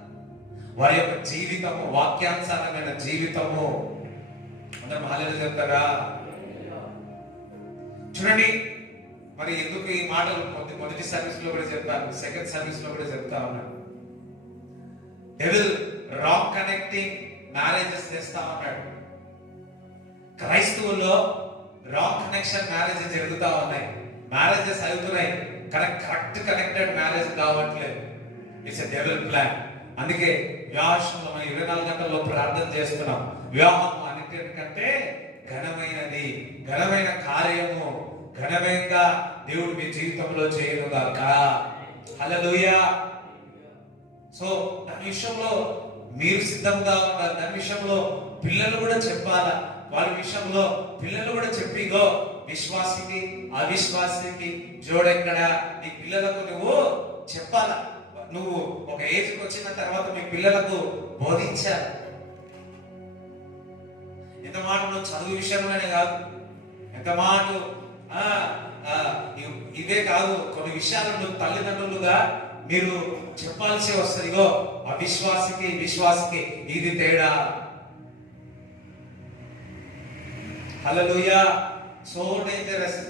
వారి యొక్క జీవితము వాక్యానుసారమైన జీవితము. అందరూ హల్లెలూయా చెప్తారా? చూడండి, మరి ఎందుకు ఈ మాటలు మొదటి సర్వీస్ లో కూడా చెప్పాను, సెకండ్ సర్వీస్ లో కూడా చెప్తా ఉన్నాను. డెవిల్ రాంగ్ కనెక్టింగ్ మ్యారేజెస్ చేస్తా ఉన్నాడు. క్రైస్తవుల్లో రాంగ్ కనెక్షన్ మ్యారేజెస్ జరుగుతా ఉన్నాయి. మ్యారేజెస్ అవుతున్నాయి, కరెక్ట్ కనెక్టెడ్ మ్యారేజ్ కావట్లేదు. It's a devil plan. అందుకే వివాహంలో మనం 24 గంటల్లో ప్రార్థన చేస్తున్నాం. వివాహం అన్నిటికంటే ఘనమైనది, ఘనమైన కార్యము, ఘనమైనగా దేవుడు మీ జీవితంలో చేయనుగాక. హల్లెలూయా. సో దాని విషయంలో మీరు సిద్ధంగా ఉన్నారు. దాని విషయంలో పిల్లలు కూడా చెప్పాలా. వాళ్ళ విషయంలో పిల్లలు కూడా చెప్పిగో, విశ్వాసికి అవిశ్వాసికి జోడెక్కడ? నీ పిల్లలకు నువ్వు చెప్పాలా. నువ్వు ఒక ఏజ్కి వచ్చిన తర్వాత మీ పిల్లలకు బోధించాలి. ఎంత మాట నువ్వు చదువు విషయంలోనే కాదు, ఎంత మాట ఇదే కాదు, కొన్ని విషయాలు నువ్వు తల్లిదండ్రులుగా మీరు చెప్పాల్సి వస్తుంది. ఇగో అవిశ్వాసికి విశ్వాసికి ఇది తేడా. హల్లెలూయా. So dangerous.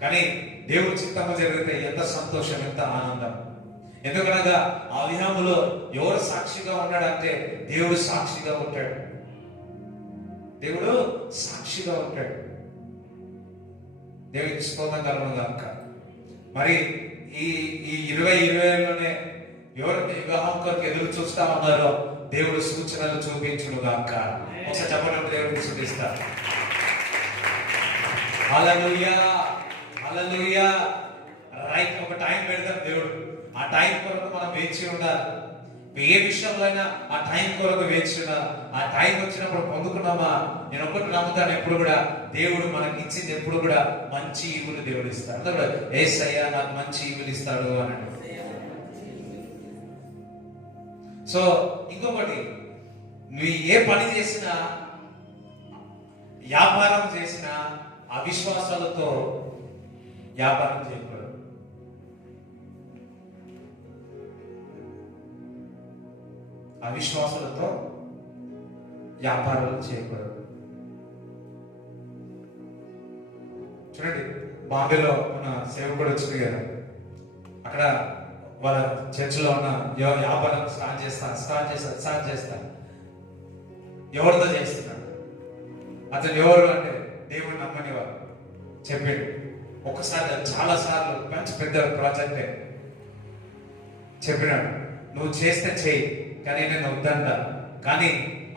కానీ దేవుడి చిత్తము జరిగితే ఎంత సంతోషం, ఎంత ఆనందం. ఎందుకనగా ఆ విహాములో ఎవరు సాక్షిగా ఉన్నాడంటే దేవుడు సాక్షిగా ఉంటాడు. దేవుడు సాక్షిగా ఉంటాడు. దేవుడికి స్తోత్రం కలుగును గాక. మరి ఈ ఈ 2020లోనే ఎవరైతే వివాహం కొరకు ఎదురు చూస్తా ఉన్నారో దేవుడు సూచనలు చూపించును గాక. ఒకసారి చెప్పడం దేవుడికి చూపిస్తా. హల్లెలూయా, హల్లెలూయా. రైట్, ఒక టైం పెడతారు దేవుడు. ఆ టైం కొరకు మనం వేచి ఉండాలి. ఏ విషయంలో అయినా ఆ టైం కొరకు వేచి ఉండాలి. ఆ టైం వచ్చినప్పుడు పొందుకున్నామా? నేను ఒకటి నమ్ముతాను, ఎప్పుడు కూడా దేవుడు మనకి ఇచ్చింది ఎప్పుడు కూడా మంచి ఈవులు దేవుడు ఇస్తాడు. అందరూ కూడా యేసయ్యా నాకు మంచి ఈవులు ఇస్తాడు అన్నాడు. సో ఇంకొకటి, నువ్వు ఏ పని చేసినా, వ్యాపారం చేసినా అవిశ్వాసాలతో వ్యాపారం చేయకూడదు. అవిశ్వాసాలతో వ్యాపారాలు చేయకూడదు. చూడండి, బాంబేలో మన సేవకుడు వచ్చింది కదా, అక్కడ వాళ్ళ చర్చిలో ఉన్న వ్యాపారం స్టార్ట్ చేస్తా ఎవరితో చేస్తున్నాడు? అతను ఎవరు అంటే దేవుడు నమ్మని వారు చెప్పాడు. ఒకసారి చాలా సార్లు మంచి పెద్ద ప్రాజెక్టే చెప్పినాడు, నువ్వు చేస్తే చెయ్యి, కానీ నేను వద్దంట. కానీ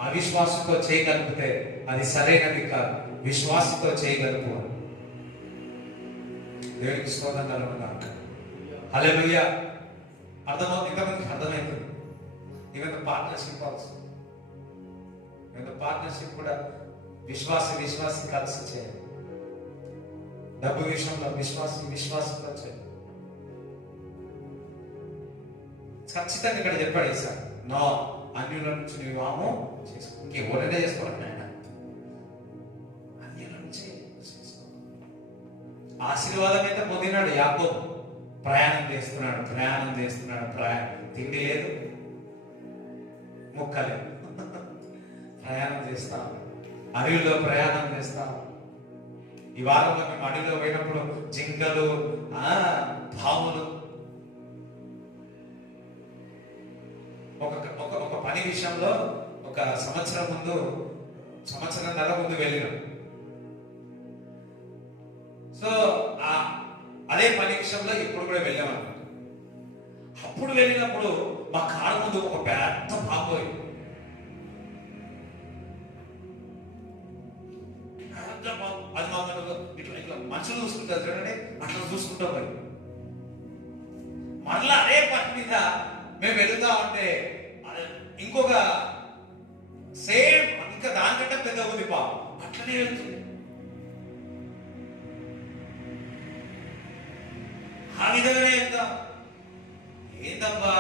అవిశ్వాసంతో చేయగలిగితే అది సరైనది కాదు, విశ్వాసంతో చేయగలుగు. దేవునికి స్తోత్రం కలుగును. హల్లెలూయా. అర్థమవుతుంది, ఇంతమందికి అర్థమైంది. ఈవెన్ పార్ట్నర్షిప్ ఆల్సో, పార్ట్నర్షిప్ కూడా విశ్వాసి కలిసి చేయాలి. డబ్బు విషయంలో విశ్వాసంతో చేయాలి. ఖచ్చితంగా ఇక్కడ చెప్పాడు సార్, నో అన్యుల నుంచి వివాహం చేసుకో, ఇంకెవరైనా చేసుకోవాలి నాయన, అన్యుల నుంచి చేసుకో. ఆశీర్వాదం అయితే పొందినాడు యాకోబు. ప్రయాణం చేస్తున్నాడు, తిండి లేదు, ముక్కలేదు, ప్రయాణం చేస్తాం, అడవిలో ప్రయాణం చేస్తాం. ఈ వారంలో మేము అడవిలో పోయినప్పుడు జింకలు, పాములు. ఒక పని విషయంలో ఒక సంవత్సరంన్నర ముందు వెళ్ళినాం. సో అదే పని విషయంలో ఇప్పుడు కూడా వెళ్ళామన్నమాట. అప్పుడు వెళ్ళినప్పుడు మా కారు ముందు ఒక పెద్ద పాము పోయింది. అది మామూలు ఇట్లా మనుషులు చూసుకుంటారు చూడండి, అట్లా చూసుకుంటా పోయి మళ్ళా అదే పని మీద మేము వెళుతా ఉంటే ఇంకొక సేమ్ ఇంకా దానికంటే పెద్ద ఉంది పాము, అట్లనే వెళ్తుంది. ఆ విధంగానే వెళ్తాం. ఏందబ్బా,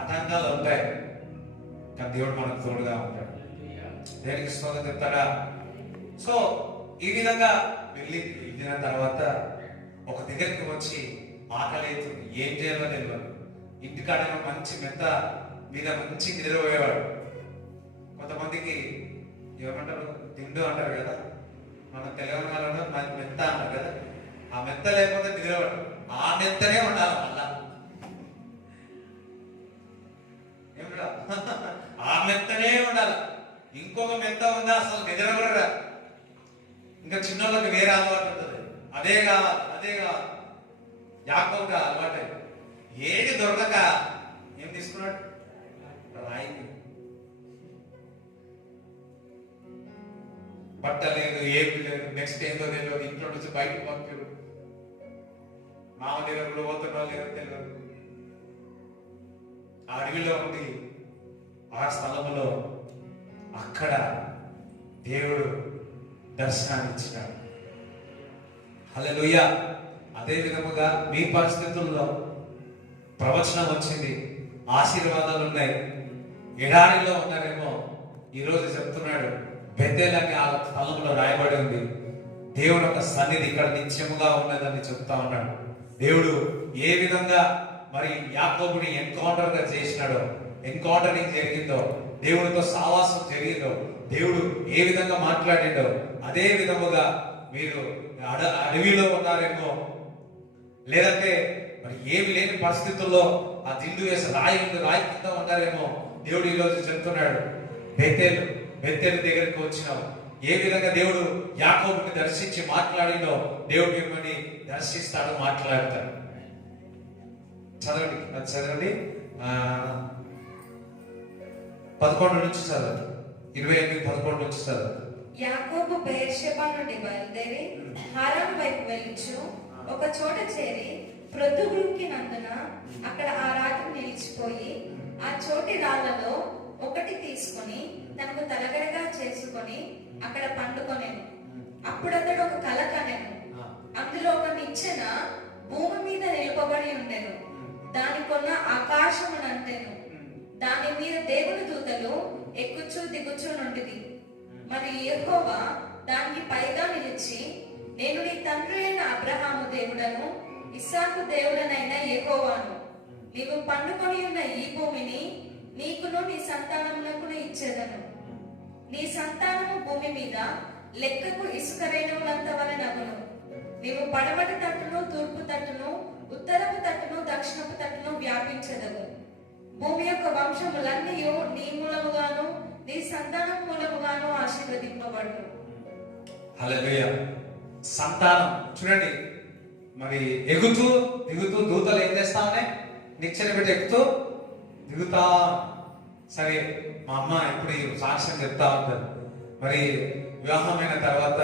ఆటంకాలు ఉంటాయి, కానీ దేవుడు మనకు తోడుగా ఉంటాడు. దేనికి స్తోత్రం చెప్తాడా? సో ఈ విధంగా వెళ్ళిన తర్వాత ఒక దగ్గరికి వచ్చి ఆకలి అవుతుంది, ఏం చేయాలో తెలియదు. ఇంటికాడ మంచి మెత్త మీద మంచి నిద్రపోయేవాడు. కొంతమందికి ఏమంటారు, దిండు అంటారు కదా, మన తెలంగాణలో మెత్త అంటారు కదా, ఆ మెత్త లేకపోతే నిద్రవాడు, ఆ మెత్తనే ఉండాలి. మళ్ళా ఏమిటా, ఆ మెత్తనే ఉండాలి. ఇంకొక మెత్త ఉందా అసలు నిద్రపడరా. ఇంకా చిన్నోళ్ళకి వేరే అలవాటు ఉంటుంది, అదే కావాలి. యాకోబు అలవాటు ఏది దొరకక ఏం తీసుకున్నాడు, రాయి. బట్ట లేదు, ఏమి లేదు, నెక్స్ట్ ఏందో తెలియదు, ఇంట్లో నుంచి బయటకు పంపారు. మామ దగ్గర కూడా పోతున్నా లేదో తెలియదు. ఆ అడవిలో ఉండి ఆ స్థలంలో అక్కడ దేవుడు దర్శనాన్ని ఇచ్చినాడు. హల్లెలూయా. అదే విధముగా మీ పరిస్థితుల్లో ప్రవచనం వచ్చింది, ఆశీర్వాదాలు ఉన్నాయి, ఎడారిలో ఉన్నారేమో. ఈరోజు చెప్తున్నాడు, బెతేల్ అనే ఆ స్థలంలో రాయబడి ఉంది, దేవుడు ఒక సన్నిధి ఇక్కడ నిత్యముగా ఉన్నదని చెప్తా ఉన్నాడు. దేవుడు ఏ విధంగా మరి యాకోబుని ఎన్కౌంటర్గా చేసినాడో, ఎన్కౌంటరింగ్ జరిగిందో, దేవుడితో సావాసం జరిగిందో, దేవుడు ఏ విధంగా మాట్లాడిండో, అదే విధముగా మీరు అడవిలో ఉన్నారేమో, లేదంటే మరి ఏమి లేని పరిస్థితుల్లో ఆ దిండు వేసి రాయి కింద ఉన్నారేమో. దేవుడు ఈరోజు చెప్తున్నాడు, బెతేలు దగ్గరికి వచ్చినావు, ఏ విధంగా దేవుడు యాకోబుని దర్శించి మాట్లాడిందో దేవుడు మిమ్మల్ని దర్శిస్తాడు, మాట్లాడతాడు. చదవండి, అది చదవండి. 11 నుంచి చదవండి. 28-11 నుంచి చదవండి. యాకోబు బెయేర్షెబా నుండి బయలుదేరి హారాను వైపు వెళ్ళుచు ఒక చోట చేరి ప్రొద్దుగుంకినందున అక్కడ ఆ రాత్రి నిలిచిపోయి ఆ చోటి రాళ్లలో ఒకటి తీసుకొని తనకు తలగడగా చేసుకొని అక్కడ పండుకొనెను. అప్పుడు అతడు ఒక కల కనెను. అందులో ఒక నిచ్చెన భూమి మీద నిలుపబడి ఉండెను. దాని కొన్న ఆకాశమునంటెను. దాని మీద దేవుని దూతలు ఎక్కుచూ దిగుచూ నుండిది. మరి యెహోవా దానికి పైగా నిలిచి, నేను నీ తండ్రి అయిన అబ్రహాము దేవుడను, ఇస్సాకు దేవుడనైన యెహోవాను. నీవు పండుకొని ఉన్న ఈ భూమిని నీకును నీ సంతానమునకును ఇచ్చేదను. నీ సంతానము భూమి మీద లెక్కకు ఇసుక రేణువులంత వలెనగును. నీవు పడమటి తట్టును, తూర్పు తట్టును, ఉత్తరపు తట్టును, దక్షిణపు తట్టును వ్యాపించదవు. భూమి యొక్క వంశములన్నీ నీ మూలముగాను నీ సంతానం మూలముగాను ఆశీర్వదింపబడును. హల్లెలూయా. సంతానం చూడండి, మరి ఎగుతూ దిగుతూ దూతలు ఏం చేస్తా ఉన్నాయి? నిచ్చెన పెట్టి ఎక్కుతూ దిగుతా. సరే, మా అమ్మ ఇప్పుడు ఈ సాక్ష్యం చెప్తా ఉంటారు. మరి వివాహమైన తర్వాత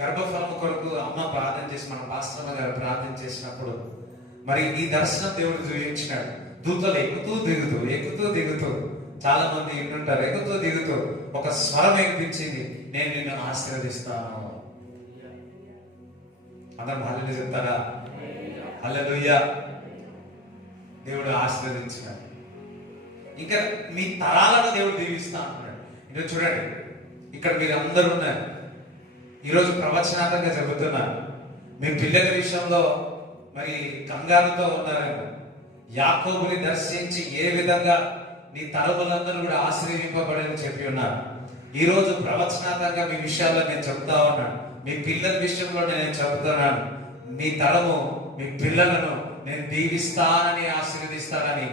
గర్భఫలం కొరకు అమ్మ ప్రార్థన చేసి, మన పాస్టమ్మ గారు ప్రార్థన చేసినప్పుడు మరి ఈ దర్శనం దేవుడు చూపించినాడు. దూతలు ఎక్కుతూ దిగుతూ ఎక్కుతూ దిగుతూ, చాలా మంది వింటుంటారు, ఎక్కుతూ దిగుతూ ఒక స్వరం వినిపించింది, నేను నిన్ను ఆశీర్వదిస్తాను. అందరం హల్లెలూయా చెప్తారా? హల్లెలూయా. దేవుడు ఆశీర్వదించినాడు. ఇంకా మీ తరాలను దేవుడు దీవిస్తా అంటున్నాడు. ఇంకా చూడండి, ఇక్కడ మీరు అందరూ ఉన్నారు. ఈరోజు ప్రవచనాత్మకంగా చెబుతున్నారు. మీ పిల్లల విషయంలో మరి కంగారుతో ఉన్నారేమో. యాకోబుని దర్శించి ఏ విధంగా నీ తరములందరూ కూడా ఆశీర్వదింపబడని చెప్పి ఉన్నారు. ఈ రోజు ప్రవచనాత్మకంగా మీ విషయాల్లో నేను చెబుతా ఉన్నాను. మీ పిల్లల విషయంలో నేను చెబుతున్నాను. మీ తరము, మీ పిల్లలను నేను దీవిస్తానని, ఆశీర్వదిస్తానని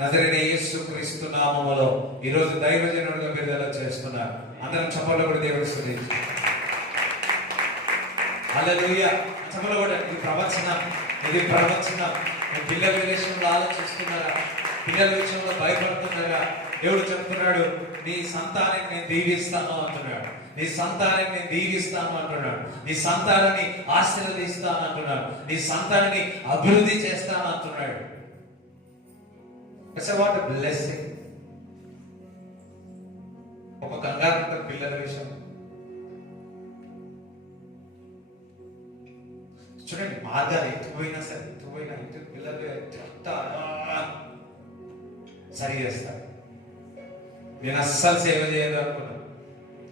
నజరేయుడైన యేసుక్రీస్తు నామములో ఈ రోజు దైవజనుడిగా విడుదల చేస్తున్నారు. అందరం చప్పట్లు కూడా దేవుని స్తుతించు. హల్లెలూయా. చప్పట్లు కూడా. ఇది ప్రవచనం, ఇది ప్రవచనం. మీ పిల్లల విషయంలో ఆలోచిస్తున్నారా? పిల్లల విషయంలో భయపడుతున్నారా? దేవుడు చెప్తున్నాడు, నీ సంతానాన్ని నేను దీవిస్తాను అంటున్నాడు. నీ సంతానాన్ని నేను దీవిస్తాను అంటున్నాడు. నీ సంతానాన్ని ఆశీర్వదిస్తాను అంటున్నాడు. నీ సంతానాన్ని అభివృద్ధి చేస్తాను అంటున్నాడు. It's what a blessing. ఒక కంగారు పిల్లల విషయం చూడండి. మార్గాలు ఎత్తుపోయినా సరే, ఎత్తుపోయినా ఇటు పిల్లలు సరి చేస్తారు. నేను అస్సలు సేవ చేయదు అనుకున్నాను.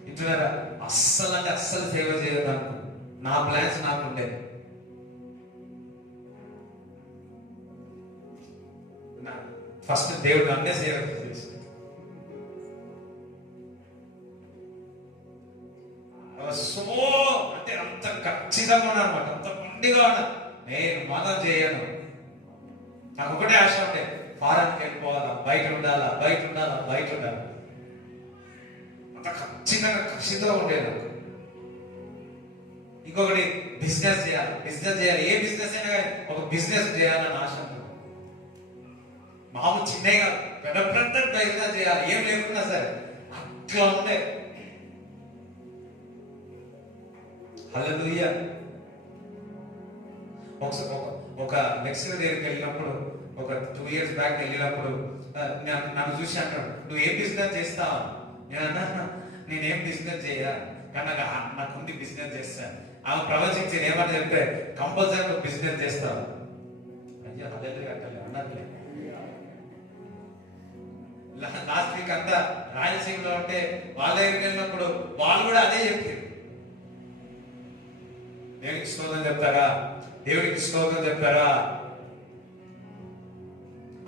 ఇంటున్నారా? అస్సలు సేవ చేయదు అనుకున్నాను. నా ప్లాన్స్ నాకు ఉండేది. ఫస్ట్ దేవుడు అన్నే సేవ చేసి సో అంటే అంత ఖచ్చితంగా ఉన్నా అనమాట. అంత పండిగా ఉన్నా. నేను మనం చేయను. నాకు ఒకటే ఆశ ఉంటే, ఫారెన్కి వెళ్ళిపోవాలా, బయట ఉండాలా, బయట ఉండాలా, బయట ఉండాలి. అంత ఖచ్చితంగా ఖచ్చితంగా ఉండేది. ఇంకొకటి బిజినెస్ చేయాలి, బిజినెస్ చేయాలి. ఏ బిజినెస్ అయినా కానీ ఒక బిజినెస్ చేయాలని ఆశ ఉంటుంది. మామూలు చిన్నగా పెద్ద పెద్ద బిజినెస్ చేయాలి, ఏం లేకున్నా సరే అట్లా ఉండే. హల్లెలూయా. ఒక లెక్చర్ దగ్గరికి వెళ్ళినప్పుడు, ఒక 2 years బ్యాక్ వెళ్ళినప్పుడు నన్ను చూసి అంటాడు, నువ్వు ఏం బిజినెస్ చేస్తావు? నేనేం బిజినెస్ చేయ, కానీ నాకుంది బిజినెస్ చేస్తాను. ఆమె ప్రవచించి ఏమని చెప్తే, కంపల్సరీ నువ్వు బిజినెస్ చేస్తావు. అయ్యా హల్లెలూయా అంటలే అన్నట్లే. లాస్ట్ వీక్ అంతా రాయలసీమలో ఉంటే వాళ్ళ దగ్గరికి వెళ్ళినప్పుడు వాళ్ళు కూడా అదే చెప్పారు. దేవునికి స్తోత్రం చెప్తారా? దేవునికి స్తోత్రం చెప్తారా?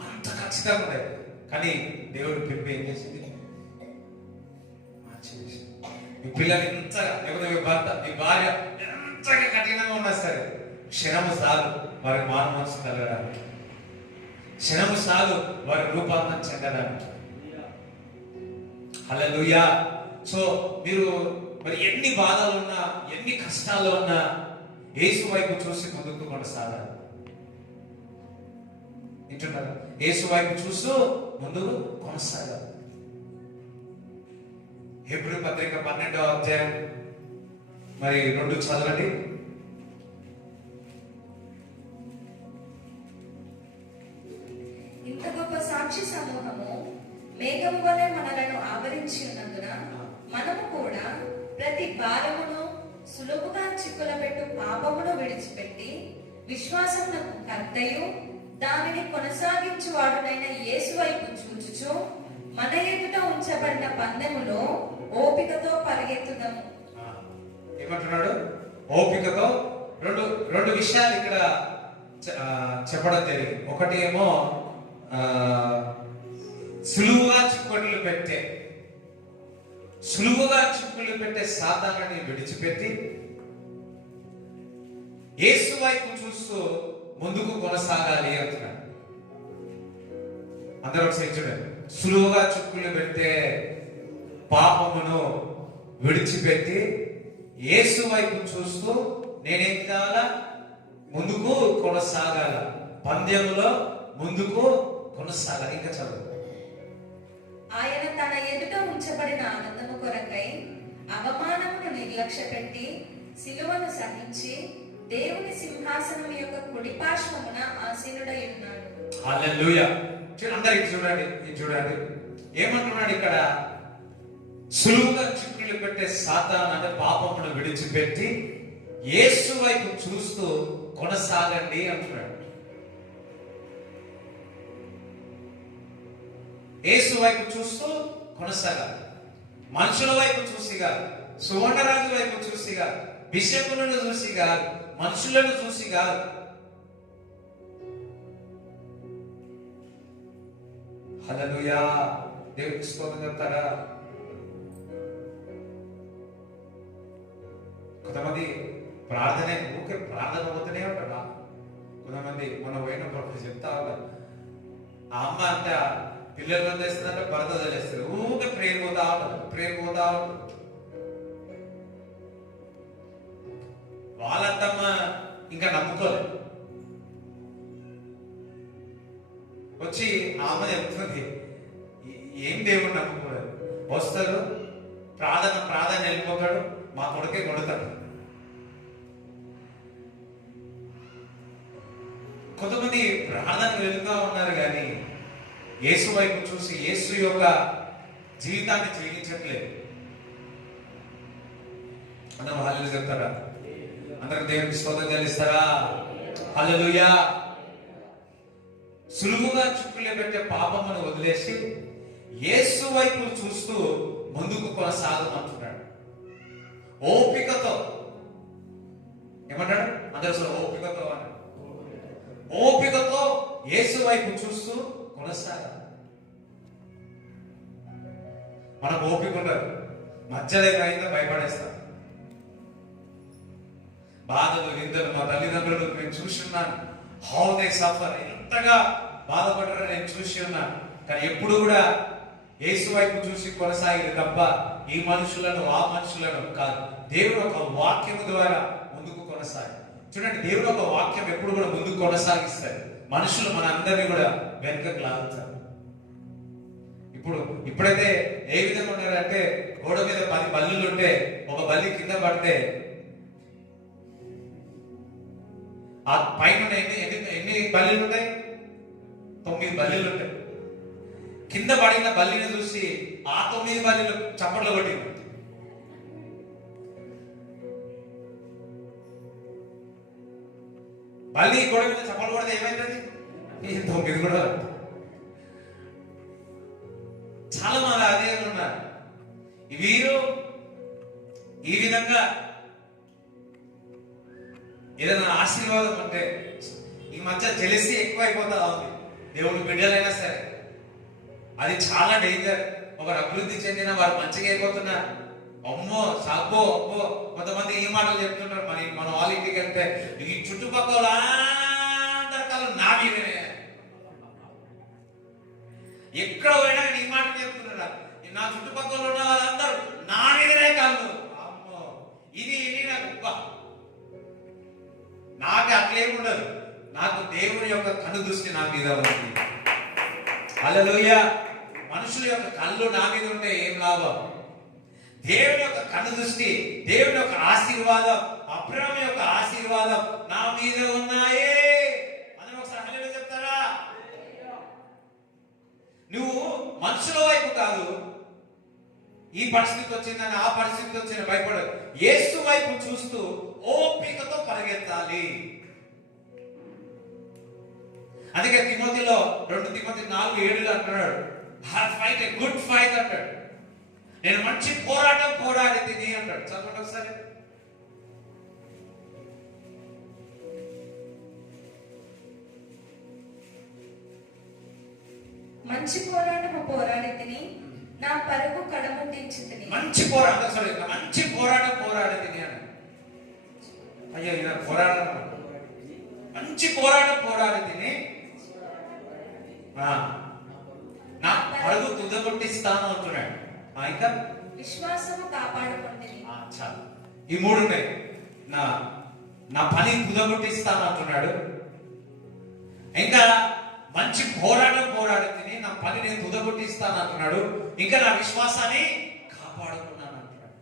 అంత ఖచ్చితంగా ఉండేది. కానీ దేవుడు పిలిపి ఏం చేసింది? మీ పిల్లలు ఎంతగా, లేకపోతే మీ భర్త, మీ భార్య ఎంతగా కఠినంగా ఉన్నా సరే, క్షణము సాలు వారి మానవ మనసు కలగడానికి, క్షణము సాలు వారి రూపాంతరం చెందడానికి. హల్లెలూయా. సో మీరు మరి ఎన్ని బాధలు ఉన్నా, ఎన్ని కష్టాలు ఉన్నా యేసు వైపు చూసి ముందుకు కొనసాగాలి. వింటున్నారా? యేసు వైపు చూస్తూ ముందుకు కొనసాగాలి. హెబ్రీ పత్రిక 12వ అధ్యాయం మరి 2 చదవండి. ఇంత గొప్ప సాక్షి సమూహము మేఘము వలె మనలను ఆవరించి ఉన్నందున మనము కూడా ప్రతి భారమును సులువుగా చిక్కులబెట్టు పాపమును విడిచిపెట్టి విశ్వాసమునకు కర్తయు దానిని కొనసాగించువాడునైన యేసు వైపు చూచుచు మన ఎదుట ఉంచబడిన పందెములో ఓపికతో పరిగెత్తుదాము. ఏమంటున్నాడు? ఓపికతో. రెండు విషయాలు ఇక్కడ చెప్పడం జరిగింది. ఒకటి ఏమో సులువుగా చిక్కులు పెట్టే సాతానుని విడిచిపెట్టి యేసు వైపు చూస్తూ ముందుకు కొనసాగాలి అంటున్నాడు. అందరూ ఒకసారి చూడండి. సులువుగా చిక్కులు పెట్టే పాపమును విడిచిపెట్టి యేసు వైపు చూస్తూ నేనేం కావాలా? ముందుకు కొనసాగాల. పందెములో ముందుకు కొనసాగాలి. ఇంకా చదువు. ఆయన తన ఎదుట ఉంచబడిన ఆనందము కొరకై అవమానమును నిర్లక్ష్య పెట్టి సిలువను సహించి దేవుని సింహాసనం యొక్క కుడి పార్శ్వమున ఆసీనుడై ఉన్నాడు. హల్లెలూయా. అందరికి చూడండి ఏమంటున్నాడు ఇక్కడ? సులువుగా చిక్కులు పెట్టే సాతాను అంటే పాపమును విడిచిపెట్టి యేసు వైపు చూస్తూ కొనసాగండి అంటున్నాడు. యేసు వైపు చూస్తూ కొనసాగాలి. మనుషుల వైపు చూసిగా, సువర్ణరాజు వైపు చూసిగా, బిషపులను చూసిగా, మనుషులను చూసిగా, హల్లెలూయా. దేవునికి స్తోత్రం చెప్తారా? కొంతమంది ఊరికే ప్రార్థన పోతూనే ఉంటారా? కొంతమంది మనం పోయినప్పుడు చెప్తా ఉంటారు, ఆ అమ్మ అంట పిల్లలు వదిలేస్తుందంటే భర్త వదిలేస్తారు. ఊరికే ప్రేరు పోతా ఉంటారు. వాళ్ళంతమ్మ ఇంకా నమ్ముకోలేదు. వచ్చి ఆ అమ్మ చెప్తుంది, ఏం దేవుడు నమ్ముకోలేదు. వస్తారు, ప్రార్థన వెళ్ళిపోతాడు, మా కొడుకే కొడతాడు. కొంతమంది ప్రార్థన వెళ్తూ ఉన్నారు కానీ యేసు వైపు చూసి యేసు యొక్క జీవితాన్ని జీవించట్లేదు. అందరూ హల్లెలూయా చెప్తారా? అందరూ దేవునికి స్తోత్రం చెల్లిస్తారా? హల్లెలూయా. సులువుగా చిక్కులు పెట్టే పాపమును వదిలేసి యేసు వైపు చూస్తూ ముందుకు కొనసాగమంటున్నాడు. ఓపికతో. ఏమన్నాడు? అందరూ ఓపికతో అన్నాడు. ఓపికతో యేసు వైపు చూస్తూ కొనసాగాలి. మనకు ఓపిక ఉండదు. మధ్యలో ఏమైందో భయపడేస్తాం. బాధలు విందలు మా తల్లిదండ్రులు నేను చూసి ఉన్నాను. హౌ దే సఫర్, ఎంతగా బాధపడ్డారో నేను చూసి ఉన్నాను. కానీ ఎప్పుడు కూడా యేసు వైపు చూసి కొనసాగింది తప్ప ఈ మనుషులను ఆ మనుషులను కాదు. దేవుడు ఒక వాక్యం ద్వారా ముందుకు కొనసాగి. చూడండి, దేవుడు ఒక వాక్యం ఎప్పుడు కూడా ముందుకు కొనసాగిస్తారు. మనుషులు మన అందరినీ కూడా వెనుకకు లాగుతారు. ఇప్పుడైతే ఏ విధంగా ఉన్నారంటే, గోడ మీద 10 బల్లులు ఉంటే ఒక బల్లి కింద పడితే ఆ పైన ఎన్ని బల్లీలు ఉంటాయి? 9 బల్లీలు ఉంటాయి. కింద పడిన బల్లిని చూసి ఆ 9 బల్లీలు చప్పట్లు కొట్టింది. బల్లి గోడ మీద చప్పట్లు కొడితే ఏమైతుంది? 9 కూడా. చాలా మంది అదే ఉన్నారు. వీరు ఈ విధంగా ఏదైనా ఆశీర్వాదం అంటే ఈ మధ్య జెలసీ ఎక్కువైపోతా ఉంది. దేవుడు బిడ్డలైనా సరే అది చాలా డేంజర్. ఒకరు అభివృద్ధి చెందిన వారు మంచిగా అయిపోతున్నారు. అమ్మో సాబ్బో అబ్బో. కొంతమంది ఈ మాటలు చెప్తున్నారు. మన వాళ్ళ ఇంటికి వెళ్తే ఈ చుట్టుపక్కల అందరి కాలం నా మీదనే, ఎక్కడ పోయినా ఈ మాట చెప్తున్నారు. నా చుట్టుపక్కల ఉన్న వాళ్ళందరూ నా మీదనే కాదు. నాకు అట్లేం ఉండదు. నాకు దేవుని యొక్క కను దృష్టి నా మీద ఉంది. హల్లెలూయా. మనుషుల యొక్క కళ్ళు నా మీద ఉంటే ఏం లాభం? దేవుని యొక్క కను దృష్టి, దేవుని యొక్క ఆశీర్వాదం, అబ్రహాము యొక్క ఆశీర్వాదం నా మీద ఉన్నాయే. అందరూ ఒకసారి హల్లెలూయా చెప్తారా? నువ్వు మనుషుల వైపు కాదు, ఈ పరిస్థితి వచ్చిందని ఆ పరిస్థితి వచ్చిందని భయపడదు. యేసు వైపు చూస్తూ ఓపికతో పరిగెత్తాలి. అందుకే తిమోతిలో 2 తిమోతి 4:7 అంటున్నాడు, ఫైట్ ఏ గుడ్ ఫైట్ అంటాడు. నేను మంచి పోరాటం పోరాడి తిని అంటాడు. చదవండి ఒకసారి. మంచి పోరాటము పోరాడి తిని నా పరుగు కడముట్టించి తిని. మంచి పోరాటం, సారీ, మంచి పోరాటం పోరాడి తిని అని. అయ్యో ఇలా పోరాటం, మంచి పోరాటం పోరాడి తిని నా పరుగు తుదగొట్టిస్తాను అంటున్నాడు. ఇంకా విశ్వాసము కాపాడుకుంటుంది. చాలు, ఈ 3 ఉన్నాయి. నా పని తుదగొట్టిస్తాను అంటున్నాడు. ఇంకా మంచి పోరాటం పోరాడి తిని నా పని నేను తుదగొట్టిస్తాను అంటున్నాడు. ఇంకా నా విశ్వాసాన్ని కాపాడుకున్నాను అంటున్నాడు.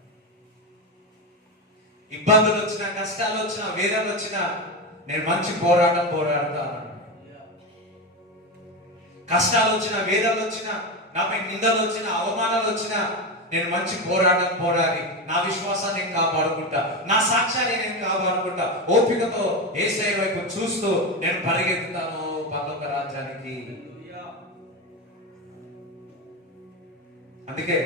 ఇబ్బందులు వచ్చినా, కష్టాలు వచ్చినా, వేదనలు వచ్చినా నేను మంచి పోరాటం పోరాడతాను. కష్టాలు వచ్చినా, వేదనలు వచ్చినా, నాపై నిందలు వచ్చినా, అవమానాలు వచ్చినా నేను మంచి పోరాటం పోరాడి నా విశ్వాసాన్ని నేను కాపాడుకుంటా, నా సాక్ష్యాన్ని నేను కాపాడుకుంటా. ఓపికతో యేసయ్య వైపు చూస్తూ నేను పరిగెత్తుతాను పరలోక రాజ్యానికి. అందుకే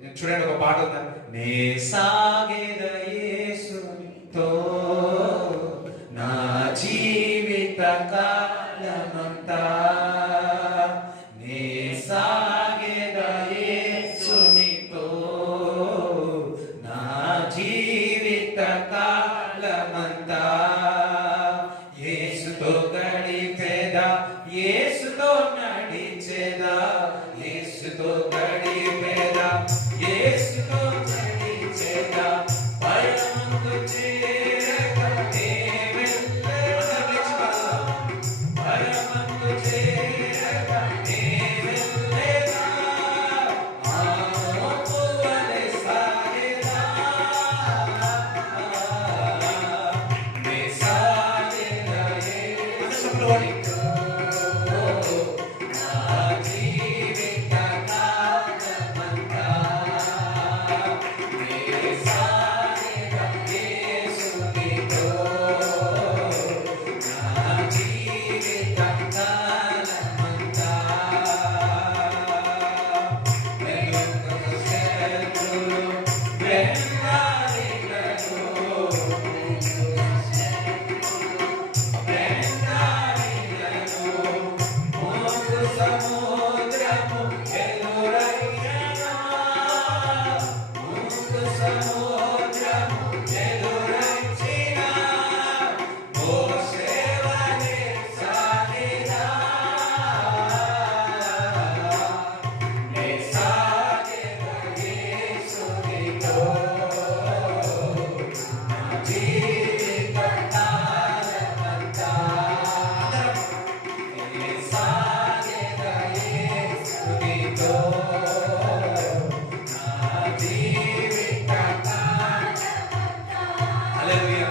నేను చూడండి, ఒక పాట ఉంది, నే సాగేద యేసుతో నా జీవిత కాలమంతా, నే సాగేద యేసునితో నా జీవిత కాలమంతా, యేసుతో గడిపేదా, యేసుతో నడిచేదా, యేసుతో గడిపేదా, యేసుతో నడిచేదా, పరమందు చేరగా నే వెళ్ళేదా, పరమందు చేరగా నే వెళ్ళేదా, ఆ మోపువలె సాగేదా, నే సాగేదా యేసునితో నా జీవిత కాలమంతా, నే సాగేదా యేసునితో నా జీవిత కాలమంతా. వెనుకకు శత్రులు వెన్నాడినను, మోగు సముద్రము ఎదురయ్యనా, మోగు సముద్రము ఎదురొచ్చినా, మోసేవలె సాగేదా, నే సాగేదా యేసునితో నా జీవిత కాలమంతా. నే సాగేదా యేసునితో నా జీవిత కాలమంతా. హల్లెలూయా.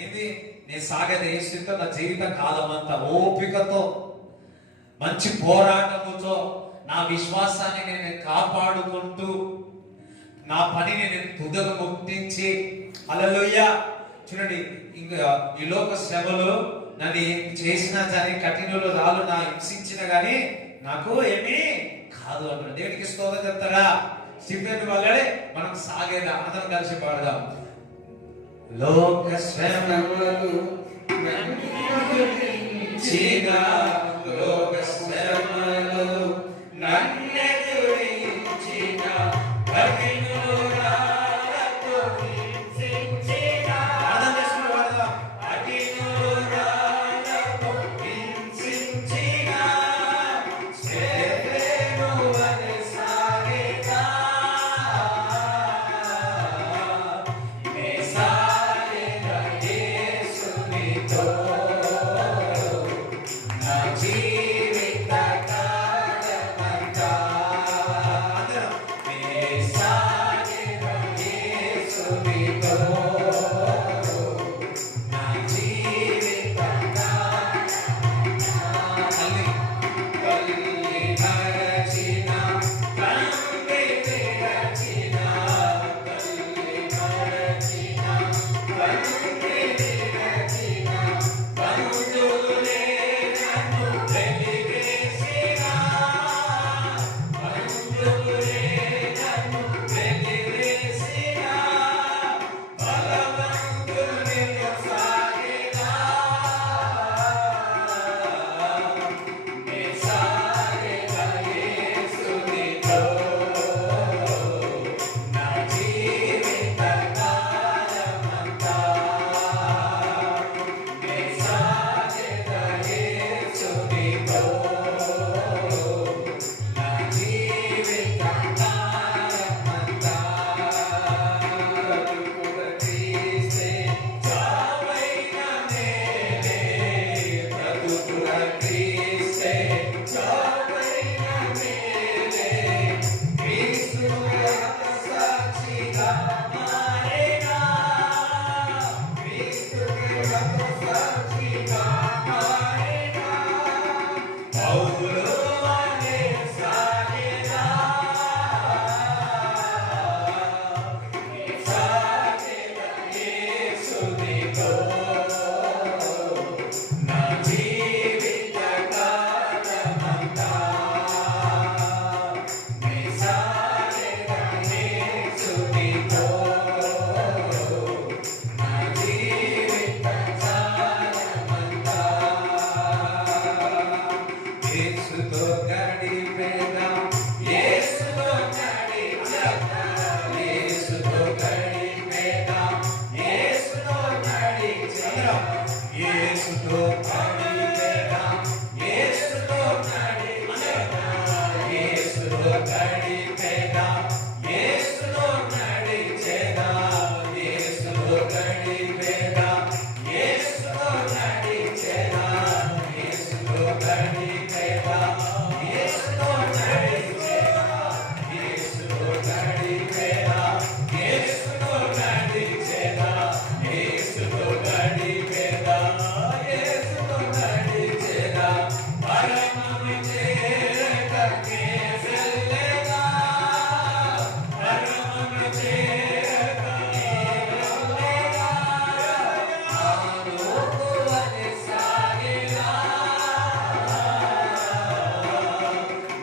ఏంది? నేను సాగేదా యేసునితో నా జీవిత కాలమంతా. ఓపికతో, మంచి పోరాటముతో నా విశ్వాసాన్ని నేను కాపాడుకుంటూ నా పనిని నేను తుదకు ముక్తించి, హల్లెలూయా. చూడండి, ఇంకా ఈ లోక శ్రమలు నన్ను ఏం చేసినా కానీ, కఠినలు రాళ్ళు నా హింసించిన కానీ నాకు ఏమీ కాదు అంటున్నాడు. దేవునికి స్తోత్రం చెప్తారా? స్టీఫెన్ వల్లే మనం సాగేదా. అందరం కలిసి పాడదాం. లోక శ్రమలు నన్నెదిరించిన, లోక శ్రమలు నన్నెదిరించిన, కఠినులు రాళ్ళతో హింసించిన, కఠినులు రాళ్ళతో హింసించిన, స్టెఫెను వలె సాగేదా, నే సాగేదా యేసునితో పౌలువలే సాగేదా సాగేదా యేసునితో నా జీవిత కాలమంతా నీ సాగేదా యేసునితో నా జీవిత కాలమంతా యేసుతో గడిపేదాం యేసుతో నడిచేద్దాం యేసుతో గడిపేదాం యేసుతో నడిచేద్దాం యేసుతో గడిపేదాం యేసుతో నడిచేద్దాం యేసుతో గడిపేదాం యేసుతో నడిచేద్దాం యేసుతో గడిపేదాం యేసుతో నడిచేద్దాం యేసుతో గడిపేదాం యేసుతో నడిచేద్దాం యేసుతో గడిపేదాం యేసుతో నడిచేద్దాం యేసుతో గడిపేదాం యేసుతో నడిచేద్దాం పరమము చేరకనే వెళ్ళేదా పరమము చేరకనే వెళ్ళేదా ఆలోకువలె సాగేదా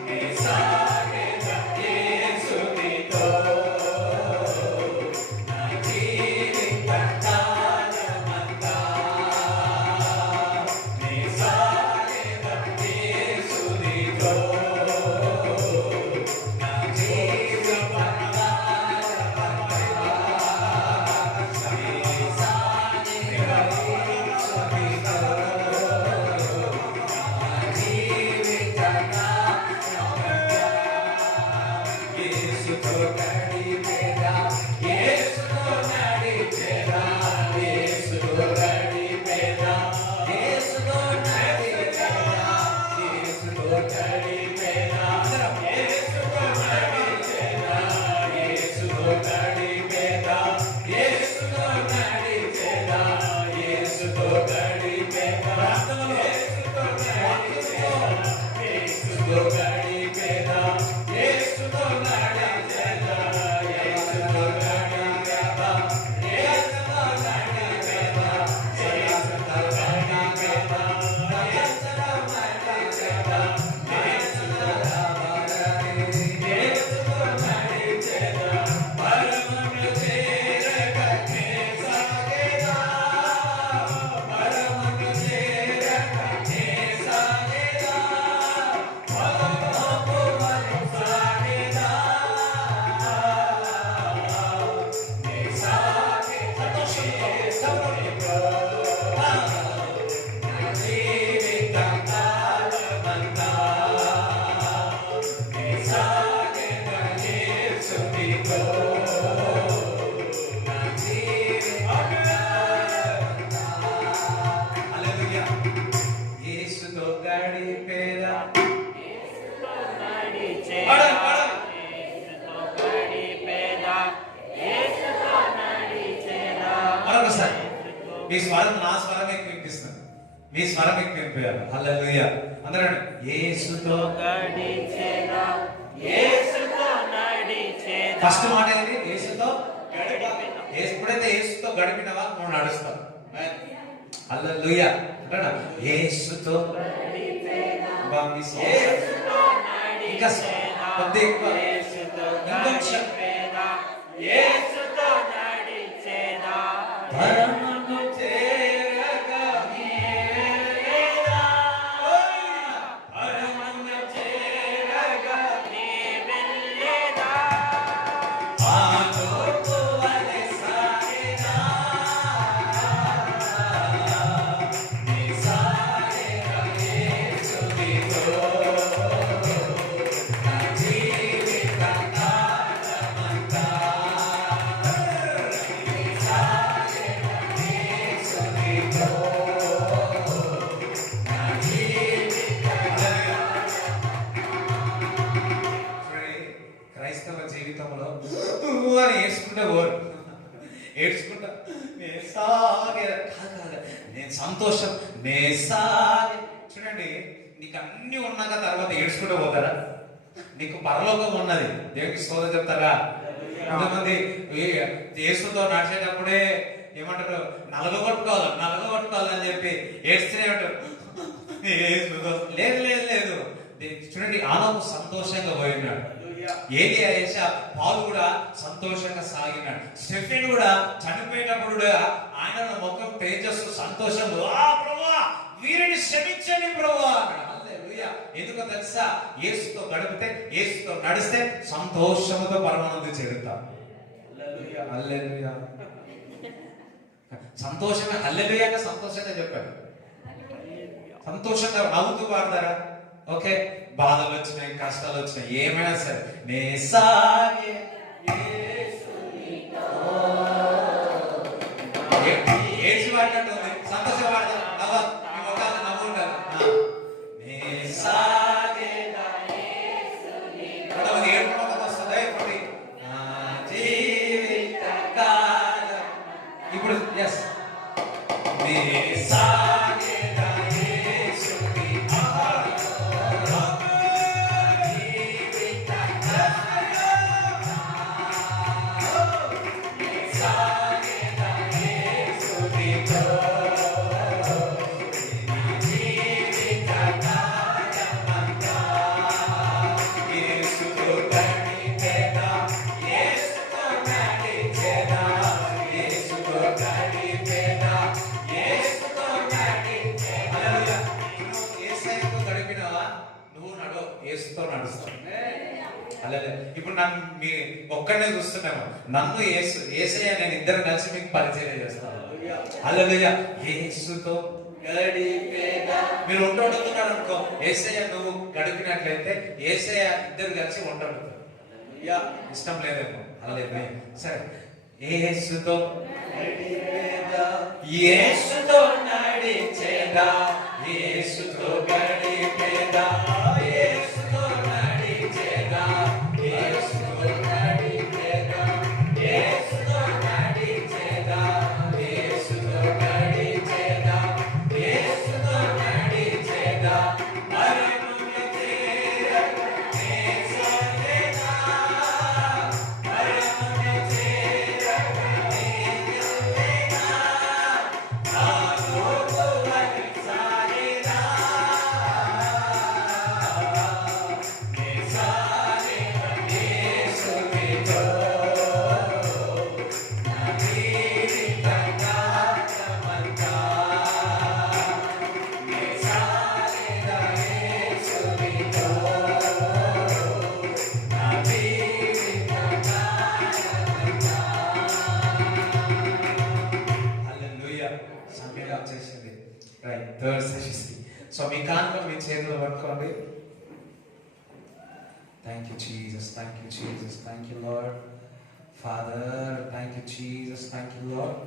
నీ సాగేదా యేసునితో నా జీవిత కాలమంతా నీ సాగేదా యేసునితో నా జీవిత కాలమంతా నీ సాగేదా యేసునితో నా జీవిత కాలమంతా యేసుతో గడిపేదా యేసుతో నడిచేదా యేసుతో గడిపేదా యేసుతో నడిచేదా యేసుతో గడిపేదా యేసుతో నడిచేదా యేసుతో గడిపేదా యేసుతో నడిచేదా యేసుతో గడిపేదా యేసుతో గడిపేదా యేసుతో నడిచేదా యేసుతో గడిపేదా యేసుతో నడిచేదా యేసుతో గడిపేదా యేసుతో నడిచేదా యేసుతో నడిచేదా పరమము చేరకనే సాగేదా పరమము చేరకనే సాగేదా పరమమువలె సాగేదా నీ సాగేదా యేసునితో నా జీవిత కాలమంతా నీ సాగేదా యేసునితో నా జీవిత కాలమంతా హల్లెలూయా యేసుతో గడిపేదా పాడండి, పాడండి. మరొకసారి మీ స్వరం నా స్వరం ఎక్కువ వినిపిస్తుంది మీ స్వరం ఎక్కువ వినిపించాలి హల్లెలూయా అందరూ యేసుతో ఫస్ట్ మాట ఏంటి యేసుతో ఎప్పుడైతే యేసుతో గడిపినవా నువ్వు నడుస్తావు హల్లెలూయా అంటారా యేసుతో అబ్బా, మీ స్వరం ఇంకా కొద్ది ఎక్కువ ఇంకొక పరమము చేరకనే వెళ్ళేదా పరమము చేరకనే వెళ్ళేదా ఆలోకువలె సాగేదా నీ సాగేదా యేసునితో నా జీవిత కాలమంతా క్రైస్తవ జీవితంలో అని ఏడ్చుకుంటే ఓరు ఏడ్చుకుంటా నే సాగే కాదు నేను సంతోషం నే సాగే చూడండి నీకు అన్ని ఉన్నాక తర్వాత ఏడ్చుకుంటూ పోతారా? నీకు పరలోకం ఉన్నది, దేవునికి స్తోత్రం చెప్తారా? కొంతమంది యేసుతో నడిచేటప్పుడే ఏమంటారు, నలగొట్టుకోవాలని చెప్పి ఏడ్స్తూనే ఉంటారు. లేదు లేదు లేదు, చూడండి ఆనము సంతోషంగా పోయినాడు. ఏలియా యేషా పాలు కూడా సంతోషంగా సాగినాడు. స్టెఫెన్ కూడా చనిపోయినప్పుడు కూడా ఆయన ముఖం తేజస్సు సంతోషంగా, ఆ ప్రభువా వీరిని క్షమించండి ప్రభువా అన్నాడు. హల్లెలూయా. ఎందుకో తెలుసా? యేసుతో గడిపితే, యేసుతో నడిస్తే సంతోషముతో పరమానందం చెందుతాం. హల్లెలూయా. సంతోషంగా హల్లెలూయాగా సంతోషంగా చెప్పారు. సంతోషంగా నవ్వుతూ పాడతారా? ఓకే, బాధలు వచ్చినాయి, కష్టాలు వచ్చినాయి, ఏమైనా సరే నే సాగే ఏడ్చి పాడినట్టుంది, సంతోషంగా పాడతారు. నవ్వు ఉండాలి. నే సాగే ఏడుపు వస్తుంది. జీవిత కాలం ఇప్పుడు ఎస్ నే సాగే ఇప్పుడు నన్ను మీ ఒక్కడనే చూస్తున్నాము, నన్ను యేసయ్య నేను ఇద్దరు కలిసి మీకు పరిచయం చేస్తాను. హల్లెలూయా. యేసుతో మీరు వండుతున్నారు అనుకో, యేసయ్య నువ్వు గడిపినట్లయితే యేసయ్య ఇద్దరు కలిసి వండుతారు. ఇష్టం లేదేమో. హల్లెలూయా. సరే, యేసుతో యేసుతో నడిచేదా, యేసుతో గడిపేదా, యేసుతో నడిచేదా, యేసుతో నడిచేదా, యేసుతో నడిచేదా, యేసుతో నడిచేదా, యేసుతో నడిచేదా, మరణమున చేరక యేసయ్యేనా, మరణమున చేరక యేసయ్యేనా, నా లోటు వహించాలిరా, వచ్చేసింది. Right, third session. సో మీ కానుక మీ చేతిలో పట్టుకోండి. Thank you Jesus, thank you Jesus, thank you lord. Father, thank you Jesus, thank you lord.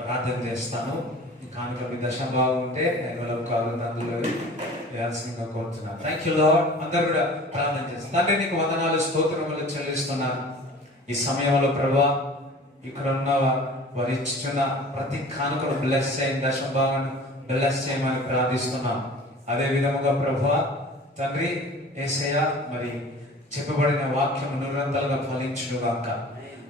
ప్రార్థన చేస్తాను. ఈ కానుక మీ దశభాగం ఉంటే ఎవరు కావాలి అందులో వేయాల్సిందిగా కోరుతున్నాను. Thank you lord. అందరూ కూడా ప్రార్థన చేస్తాను. తండ్రి నీకు వందనాలు, స్తోత్రములు చెల్లిస్తున్నాను. ఈ సమయంలో ప్రభా ఇక్కడ ఉన్న వారు ఇచ్చిన ప్రతి కానుకను బ్లెస్ చేయండి, దశభాగాన్ని బ్లెస్ చేయమని ప్రార్థిస్తున్నాం. అదే విధముగా ప్రభువా తండ్రి యేసయ్య మరి చెప్పబడిన వాక్యం నిరంతరంగా ఫలించుగాక.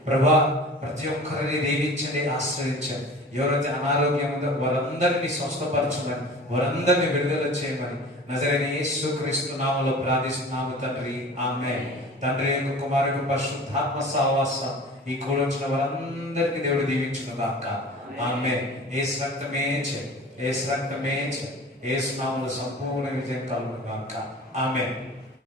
ప్రభా ప్రతి ఒక్కరిని దీవించండి, ఆశ్రయించండి. ఎవరైతే అనారోగ్యం ఉందో వారందరినీ స్వస్థపరచమని, వారందరినీ విడుదల చేయమని నజరేయుడైన యేసుక్రీస్తు నామములో ప్రార్థిస్తున్నాము తండ్రి, ఆమేన్. తండ్రి యొక్క కుమారుడు పరిశుద్ధాత్మ సహవాసం ఈ కూడొచ్చిన వారందరికీ దేవుడు దీవించుగాక. ఆమేన్. యేసు రక్తమే యేసు రక్తమే యేసు నామములో సంపూర్ణ విజయం కలుగుగాక. ఆమేన్.